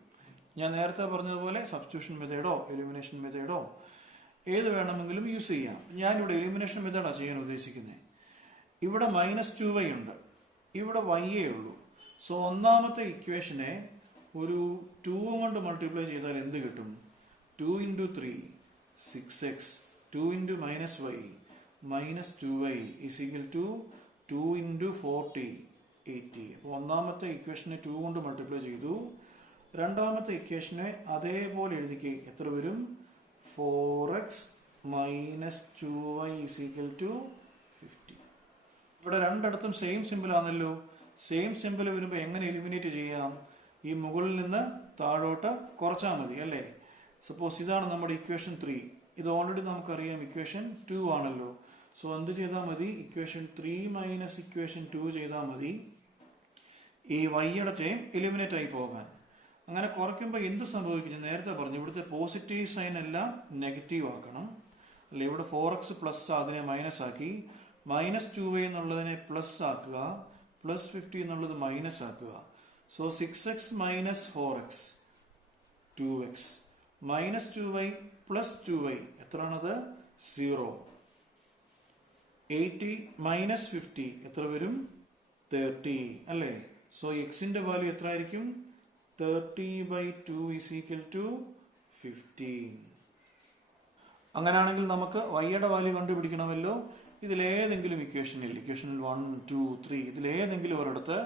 ഞാൻ നേരത്തെ പറഞ്ഞതുപോലെ സബ്സ്റ്റിറ്റ്യൂഷൻ മെത്തേഡോ എലിമിനേഷൻ മെത്തേഡോ ഏത് വേണമെങ്കിലും യൂസ് ചെയ്യാം. ഞാനിവിടെ എലിമിനേഷൻ മെത്തേഡാണ് ചെയ്യാൻ ഉദ്ദേശിക്കുന്നത്. ഇവിടെ -2y ഉണ്ട്, ഇവിടെ y ഉള്ളൂ. സോ ഒന്നാമത്തെ ഇക്വേഷനെ ഒരു 2 കൊണ്ട് മൾട്ടിപ്ലൈ ചെയ്താൽ എന്ത് കിട്ടും? 2 into 3 6x 2 into -y -2y is equal to 2 into 40 80. അപ്പോൾ ഒന്നാമത്തെ ഇക്വേഷനെ 2 കൊണ്ട് മൾട്ടിപ്ലൈ ചെയ്തു. രണ്ടാമത്തെ ഇക്വേഷനെ അതേപോലെ എഴുതിക്ക്. എത്ര വരും? 4x -2y is equal to 50. ഇവിടെ രണ്ടിടത്തും സെയിം സിമ്പിൾ ആണല്ലോ. സെയിം സിമ്പിൾ വരുമ്പോൾ എങ്ങനെ എലിമിനേറ്റ് ചെയ്യാം? ഈ മുകളിൽ നിന്ന് താഴോട്ട് കുറച്ചാൽ മതി അല്ലേ. സപ്പോസ് ഇതാണ് നമ്മുടെ ഇക്വേഷൻ 3. ഇത് ഓൾറെഡി നമുക്കറിയാം ഇക്വേഷൻ 2 ആണല്ലോ. സോ എന്ത് ചെയ്താൽ മതി? ഇക്വേഷൻ 3 മൈനസ് ഇക്വേഷൻ 2 ചെയ്താൽ മതി ഈ വൈയുടെ ടൈം എലിമിനേറ്റ് ആയി പോകാൻ. അങ്ങനെ കുറയ്ക്കുമ്പോൾ എന്ത് സംഭവിക്കും? നേരത്തെ പറഞ്ഞു ഇവിടുത്തെ പോസിറ്റീവ് സൈൻ എല്ലാം നെഗറ്റീവ് ആക്കണം അല്ലെ. ഇവിടെ 4x പ്ലസ് അതിനെ മൈനസ് ആക്കി, -2y എന്നുള്ളതിനെ പ്ലസ് ആക്കുക, +50 എന്നുള്ളത് മൈനസ് ആക്കുക. So 6x minus 4x 2x -2y plus 2y എത്രയാണത്? 0. 80 minus 50 എത്ര വരും? 30 അല്ലേ. സോ എക്സിന്റെ വാല്യൂ എത്ര ആയിരിക്കും? 30/2 is equal to 15. അങ്ങനെയാണെങ്കിൽ നമുക്ക് വൈയുടെ വാല്യൂ കണ്ടുപിടിക്കണമല്ലോ. ഇതിലേതെങ്കിലും ഇക്വേഷൻ 1, 2, 3 ഇതിലേതെങ്കിലും ഒരിടത്ത്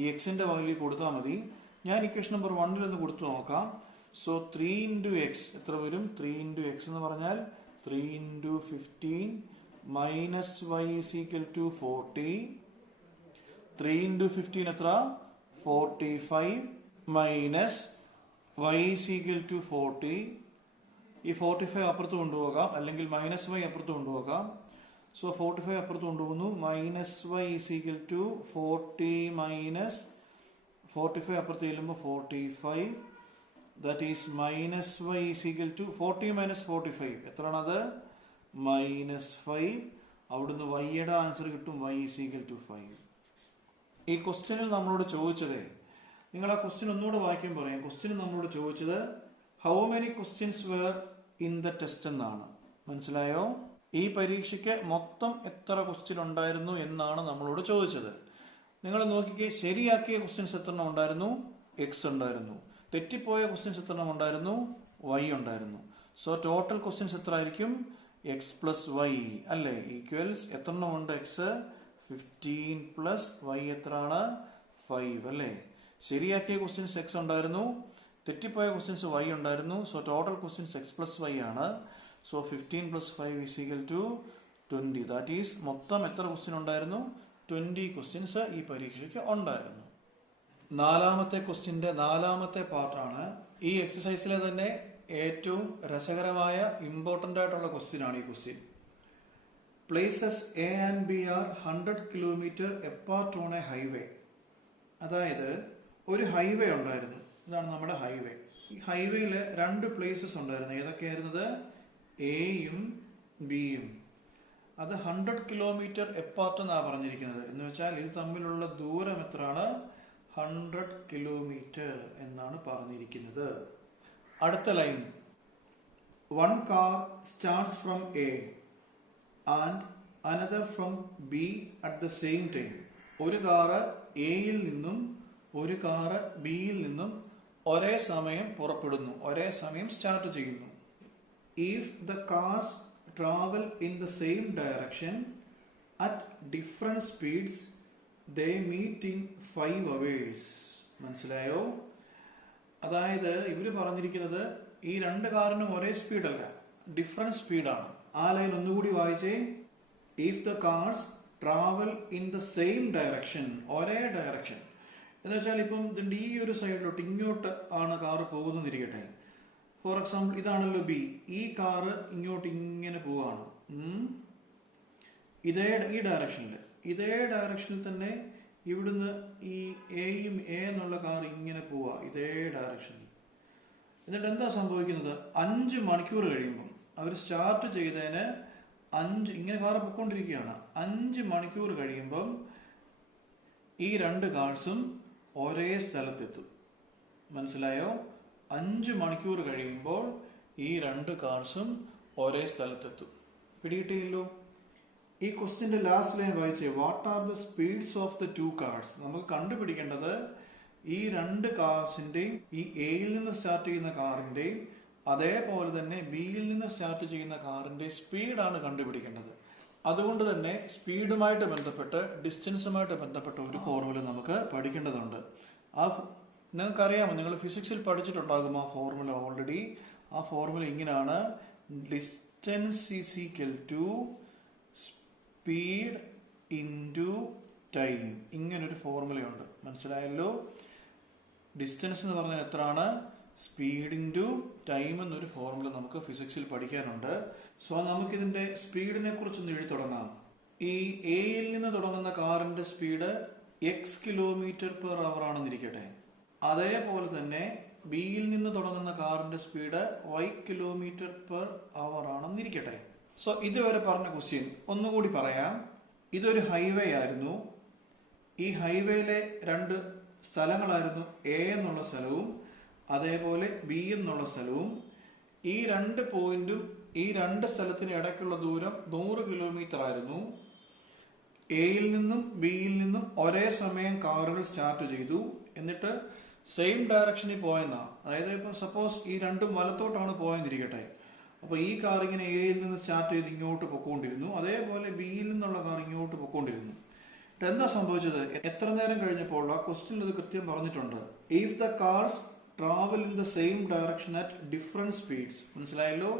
ഈ എക്സിന്റെ വാല്യൂ കൊടുത്താൽ മതി. ഞാൻ ഇക്വേഷൻ നമ്പർ 1 ഒന്ന് കൊടുത്തു നോക്കാം. സോ 3 into x എത്ര വരും? 3 into x എന്ന് പറഞ്ഞാൽ 3 into 15 minus y is equal to 40. 3 into 15 എത്ര? 45 minus y is equal to 40. ഈ 45 അപ്പുറത്ത് കൊണ്ടുപോകാം, അല്ലെങ്കിൽ മൈനസ് വൈ അപ്പുറത്ത് കൊണ്ടുപോകാം. സോ 45 അപ്പുറത്ത് കൊണ്ടുപോകുന്നു. Minus Y is equal to 40 minus 45 അപ്പുറത്ത് ചെല്ലുമ്പോൾ 45. That is minus Y is equal to 40 minus 45 എത്രയാണത്? -5. അവിടുന്ന് വൈയുടെ ആൻസർ കിട്ടും. y is equal to 5. ഈ ക്വസ്റ്റ്യനിൽ നമ്മളോട് ചോദിച്ചത്, നിങ്ങൾ ആ ക്വസ്റ്റ്യൻ ഒന്നുകൂടെ വായിക്കാൻ പറയാം. ക്വസ്റ്റ്യൻ നമ്മളോട് ചോദിച്ചത് how many questions were in the test എന്നാണ്. മനസ്സിലായോ? ഈ പരീക്ഷയ്ക്ക് മൊത്തം എത്ര ക്വസ്റ്റ്യൻ ഉണ്ടായിരുന്നു എന്നാണ് നമ്മളോട് ചോദിച്ചത്. നിങ്ങൾ നോക്കിക്കേ, ശരിയാക്കിയ ക്വസ്റ്റ്യൻസ് എത്ര ഉണ്ടായിരുന്നു? എക്സ് ഉണ്ടായിരുന്നു. തെറ്റിപ്പോയ ക്വസ്റ്റ്യൻസ് എത്ര ഉണ്ടായിരുന്നു? വൈ ഉണ്ടായിരുന്നു. സോ ടോട്ടൽ ക്വസ്റ്റ്യൻസ് എത്ര ആയിരിക്കും? എക്സ് പ്ലസ് വൈ അല്ലേ? ഈക്വൽസ് എത്ര ഉണ്ട്? എക്സ് 15 പ്ലസ് വൈ എത്രയാണ്? 5 അല്ലേ? ശരിയാക്കിയ ക്വസ്റ്റ്യൻസ് എക്സ് ഉണ്ടായിരുന്നു, തെറ്റിപ്പോയ ക്വസ്റ്റ്യൻസ് വൈ ഉണ്ടായിരുന്നു. So total questions x plus y ആണ്. So 15 plus 5 is equal to 20. That is മൊത്തം എത്ര ക്വസ്റ്റ്യൻ ഉണ്ടായിരുന്നു? 20 ക്വസ്റ്റ്യൻസ് ഈ പരീക്ഷയ്ക്ക് ഉണ്ടായിരുന്നു. നാലാമത്തെ ക്വസ്റ്റ്യന്റെ നാലാമത്തെ പാർട്ടാണ്. ഈ എക്സസൈസിലെ തന്നെ ഏറ്റവും രസകരമായ ഇമ്പോർട്ടന്റ് ആയിട്ടുള്ള ക്വസ്റ്റ്യൻ ആണ് ഈ question. Places A and B are 100 kilometre apart on a highway. അതായത് ഒരു ഹൈവേ ഉണ്ടായിരുന്നു. ഇതാണ് നമ്മുടെ ഹൈവേ. ഈ ഹൈവേയില് 2 പ്ലേസസ് ഉണ്ടായിരുന്നു. ഏതൊക്കെയായിരുന്നത്? എയും ബിയും. അത് 100 കിലോമീറ്റർ എപ്പാർട്ട് എന്നാണ് പറഞ്ഞിരിക്കുന്നത്. എന്ന് വെച്ചാൽ ഇത് തമ്മിലുള്ള ദൂരം എത്രയാണ്? 100 കിലോമീറ്റർ എന്നാണ് പറഞ്ഞിരിക്കുന്നത്. അടുത്ത line, 1 car starts from A and another from B at the same time. ഒരു കാറ് എയിൽ നിന്നും ഒരു കാറ് ബിയിൽ നിന്നും ഒരേ സമയം പുറപ്പെടുന്നു, ഒരേ സമയം സ്റ്റാർട്ട് ചെയ്യുന്നു. If the cars travel in the same direction at different speeds they meet in 5 hours. മനസ്സിലായോ? അതായത് ഇവര് പറഞ്ഞിരിക്കുന്നത് ഈ 2 കാറിനും ഒരേ സ്പീഡല്ല, ഡിഫറെന്റ് സ്പീഡാണ്. ആ ലൈൻ ഒന്നുകൂടി വായിച്ചേ. If the cars travel in the same direction, ഒരേ ഡയറക്ഷൻ എന്ന് വെച്ചാൽ ഇപ്പം ഇതിന്റെ ഈ ഒരു സൈഡിലോട്ട് ഇങ്ങോട്ട് ആണ് കാറ് പോകുന്നിരിക്കട്ടെ. ഫോർ എക്സാമ്പിൾ ഇതാണല്ലോ ബി. ഈ കാറ് ഇങ്ങോട്ട് ഇങ്ങനെ പോവാണ്. ഈ ഡയറക്ഷനിൽ തന്നെ ഇവിടുന്ന് ഈ എയും എ എന്നുള്ള കാർ ഇങ്ങനെ പോവാ ഇതേ ഡയറക്ഷനിൽ. എന്നിട്ട് എന്താ സംഭവിക്കുന്നത്? 5 മണിക്കൂർ കഴിയുമ്പം അവർ സ്റ്റാർട്ട് ചെയ്തതിന് ഇങ്ങനെ കാറ് പൊയ്ക്കൊണ്ടിരിക്കുകയാണ്. 5 മണിക്കൂർ കഴിയുമ്പം ഈ 2 കാർസും ഒരേ സ്ഥലത്തെത്തും. മനസ്സിലായോ? 5 മണിക്കൂർ കഴിയുമ്പോൾ ഈ 2 കാർസും ഒരേ സ്ഥലത്തെത്തും. പിടികിട്ടിയല്ലോ? ഈ ക്വസ്റ്റ്യന്റെ ലാസ്റ്റ് ലൈൻ വായിച്ചേ. What are the speeds of the 2 cars? നമുക്ക് കണ്ടുപിടിക്കേണ്ടത് ഈ 2 കാർസിന്റെയും ഈ എയിൽ നിന്ന് സ്റ്റാർട്ട് ചെയ്യുന്ന കാറിന്റെയും അതേപോലെ തന്നെ ബിയിൽ നിന്ന് സ്റ്റാർട്ട് ചെയ്യുന്ന കാറിന്റെ സ്പീഡാണ് കണ്ടുപിടിക്കേണ്ടത്. അതുകൊണ്ട് തന്നെ സ്പീഡുമായിട്ട് ബന്ധപ്പെട്ട് ഡിസ്റ്റൻസുമായിട്ട് ബന്ധപ്പെട്ട ഒരു ഫോർമുല നമുക്ക് പഠിക്കേണ്ടതുണ്ട്. നിങ്ങൾക്കറിയാമോ? നിങ്ങൾ ഫിസിക്സിൽ പഠിച്ചിട്ടുണ്ടാകും ആ ഫോർമുല ഓൾറെഡി. ആ ഫോർമുല ഇങ്ങനെയാണ്: distance is equal to speed into time. ഇങ്ങനൊരു ഫോർമുലയുണ്ട്. മനസ്സിലായല്ലോ? ഡിസ്റ്റൻസ് എന്ന് പറഞ്ഞാൽ എത്രയാണ്? സ്പീഡ് ഇൻറ്റു ടൈം എന്നൊരു ഫോർമുല നമുക്ക് ഫിസിക്സിൽ പഠിക്കാനുണ്ട്. സോ നമുക്കിതിന്റെ സ്പീഡിനെ കുറിച്ചൊന്ന് എഴുതി തുടങ്ങാം. ഈ എയിൽ നിന്ന് തുടങ്ങുന്ന കാറിന്റെ സ്പീഡ് എക്സ് കിലോമീറ്റർ പെർ അവർ ആണെന്നിരിക്കട്ടെ. അതേപോലെ തന്നെ ബിയിൽ നിന്ന് തുടങ്ങുന്ന കാറിന്റെ സ്പീഡ് y കിലോമീറ്റർ പെർ അവർ ആണെന്നിരിക്കട്ടെ. സോ ഇതുവരെ പറഞ്ഞ ക്വസ്റ്റ്യൻ ഒന്നുകൂടി പറയാം. ഇതൊരു ഹൈവേ ആയിരുന്നു. ഈ ഹൈവേയിലെ 2 സ്ഥലങ്ങളായിരുന്നു, എ എന്നുള്ള സ്ഥലവും അതേപോലെ ബി എന്നുള്ള സ്ഥലവും. ഈ 2 പോയിന്റും ഈ 2 സ്ഥലത്തിന് ഇടയ്ക്കുള്ള ദൂരം 100 കിലോമീറ്റർ ആയിരുന്നു. എയിൽ നിന്നും ബിയിൽ നിന്നും ഒരേ സമയം കാറുകൾ സ്റ്റാർട്ട് ചെയ്തു. എന്നിട്ട് സെയിം ഡയറക്ഷനിൽ പോയെന്നാ. അതായത് ഇപ്പം സപ്പോസ് ഈ 2 വലത്തോട്ടാണ് പോയെന്നിരിക്കട്ടെ. അപ്പോൾ ഈ കാർ ഇങ്ങനെ എയിൽ നിന്ന് സ്റ്റാർട്ട് ചെയ്ത് ഇങ്ങോട്ട് പൊക്കോണ്ടിരുന്നു, അതേപോലെ ബിയിൽ നിന്നുള്ള കാർ ഇങ്ങോട്ട് പൊക്കോണ്ടിരുന്നു. എന്താ സംഭവിച്ചത്? എത്ര നേരം കഴിഞ്ഞപ്പോൾ ആ ക്വസ്റ്റ്യനിൽ ഇത് കൃത്യം പറഞ്ഞിട്ടുണ്ട്. If the cars travel in the same direction at different speeds. മനസ്സിലായല്ലോ?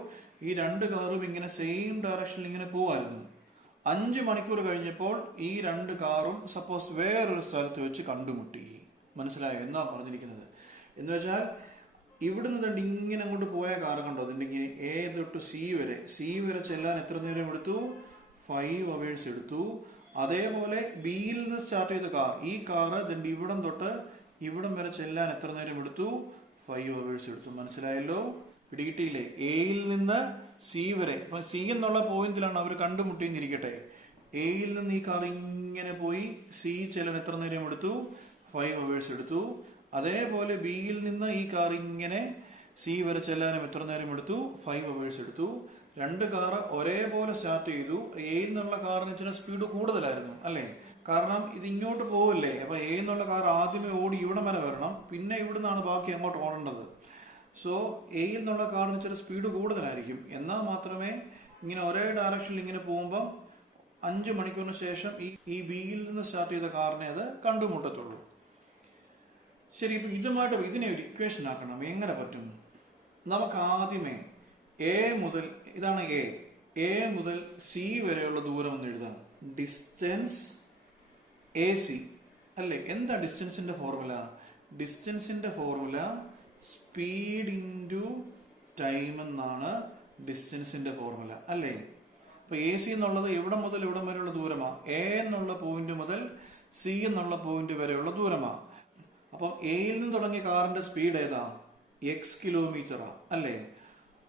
ഈ രണ്ട് കാറും ഇങ്ങനെ സെയിം ഡയറക്ഷനിൽ ഇങ്ങനെ പോവായിരുന്നു. 5 മണിക്കൂർ കഴിഞ്ഞപ്പോൾ ഈ രണ്ട് കാറും സപ്പോസ് വേറൊരു സ്ഥലത്ത് വെച്ച് കണ്ടുമുട്ടി. മനസ്സിലായോ എന്നാ പറഞ്ഞിരിക്കുന്നത്? എന്ന് വെച്ചാൽ ഇവിടുന്ന് തന്നെ ഇങ്ങനെ അങ്ങോട്ട് പോയ കാർ കണ്ടോ, അതിൻ്റെ എ തൊട്ട് സി വരെ ചെല്ലാൻ എത്ര നേരം എടുത്തു? 5 hours എടുത്തു. അതേപോലെ ബിയിൽ നിന്ന് സ്റ്റാർട്ട് ചെയ്ത കാർ, ഈ കാറ് ഇതിന്റെ ഇവിടം തൊട്ട് ഇവിടം വരെ ചെല്ലാൻ എത്ര നേരം എടുത്തു? 5 hours എടുത്തു. മനസ്സിലായല്ലോ? പിടികിട്ടിയില്ലേ? എയിൽ നിന്ന് സി വരെ, അപ്പൊ സി എന്നുള്ള പോയിന്റിലാണ് അവർ കണ്ടുമുട്ടിയെന്നിരിക്കട്ടെ. എയിൽ നിന്ന് ഈ കാർ ഇങ്ങനെ പോയി സി ചെല്ലാൻ എത്ര നേരം എടുത്തു? 5 hours എടുത്തു. അതേപോലെ ബിയിൽ നിന്ന് ഈ കാർ ഇങ്ങനെ സി വരെ ചെല്ലാനും എത്ര നേരം എടുത്തു? 5 hours എടുത്തു. രണ്ട് കാറ് ഒരേപോലെ സ്റ്റാർട്ട് ചെയ്തു. എയിൽ നിന്നുള്ള കാറിന് ചില സ്പീഡ് കൂടുതലായിരുന്നു അല്ലേ? കാരണം ഇത് ഇങ്ങോട്ട് പോവില്ലേ. അപ്പൊ എയിൽ നിന്നുള്ള കാർ ആദ്യമേ ഓടി ഇവിടം വരെ വരണം, പിന്നെ ഇവിടുന്നാണ് ബാക്കി അങ്ങോട്ട് ഓടേണ്ടത്. സോ എയിൽ നിന്നുള്ള കാറിന് ചില സ്പീഡ് കൂടുതലായിരിക്കും. എന്നാൽ മാത്രമേ ഇങ്ങനെ ഒരേ ഡയറക്ഷനിൽ ഇങ്ങനെ പോകുമ്പോൾ 5 മണിക്കൂറിന് ശേഷം ഈ ബിയിൽ നിന്ന് സ്റ്റാർട്ട് ചെയ്ത കാറിനെ അത് കണ്ടുമുട്ടത്തുള്ളൂ. ശരി, ഇപ്പൊ ഇതുമായിട്ട് ഇതിനെ ഒരു ഇക്വേഷൻ ആക്കണം. എങ്ങനെ പറ്റും? നമുക്ക് ആദ്യമേ എ മുതൽ, ഇതാണ് എ മുതൽ സി വരെയുള്ള ദൂരം ഒന്ന് എഴുതാം. ഡിസ്റ്റൻസ് എ സി അല്ലേ? എന്താ ഡിസ്റ്റൻസിന്റെ ഫോർമുല? ഡിസ്റ്റൻസിന്റെ ഫോർമുല സ്പീഡ് ഇൻറ്റു ടൈം എന്നാണ് ഡിസ്റ്റൻസിന്റെ ഫോർമുല അല്ലേ? അപ്പൊ എ സി എന്നുള്ളത് ഇവിടം മുതൽ ഇവിടം വരെയുള്ള ദൂരമാ. എ എന്നുള്ള പോയിന്റ് മുതൽ സി എന്നുള്ള പോയിന്റ് വരെയുള്ള ദൂരമാ. അപ്പം എയിൽ നിന്ന് തുടങ്ങിയ കാറിന്റെ സ്പീഡ് ഏതാ? എക്സ് കിലോമീറ്ററാ അല്ലേ?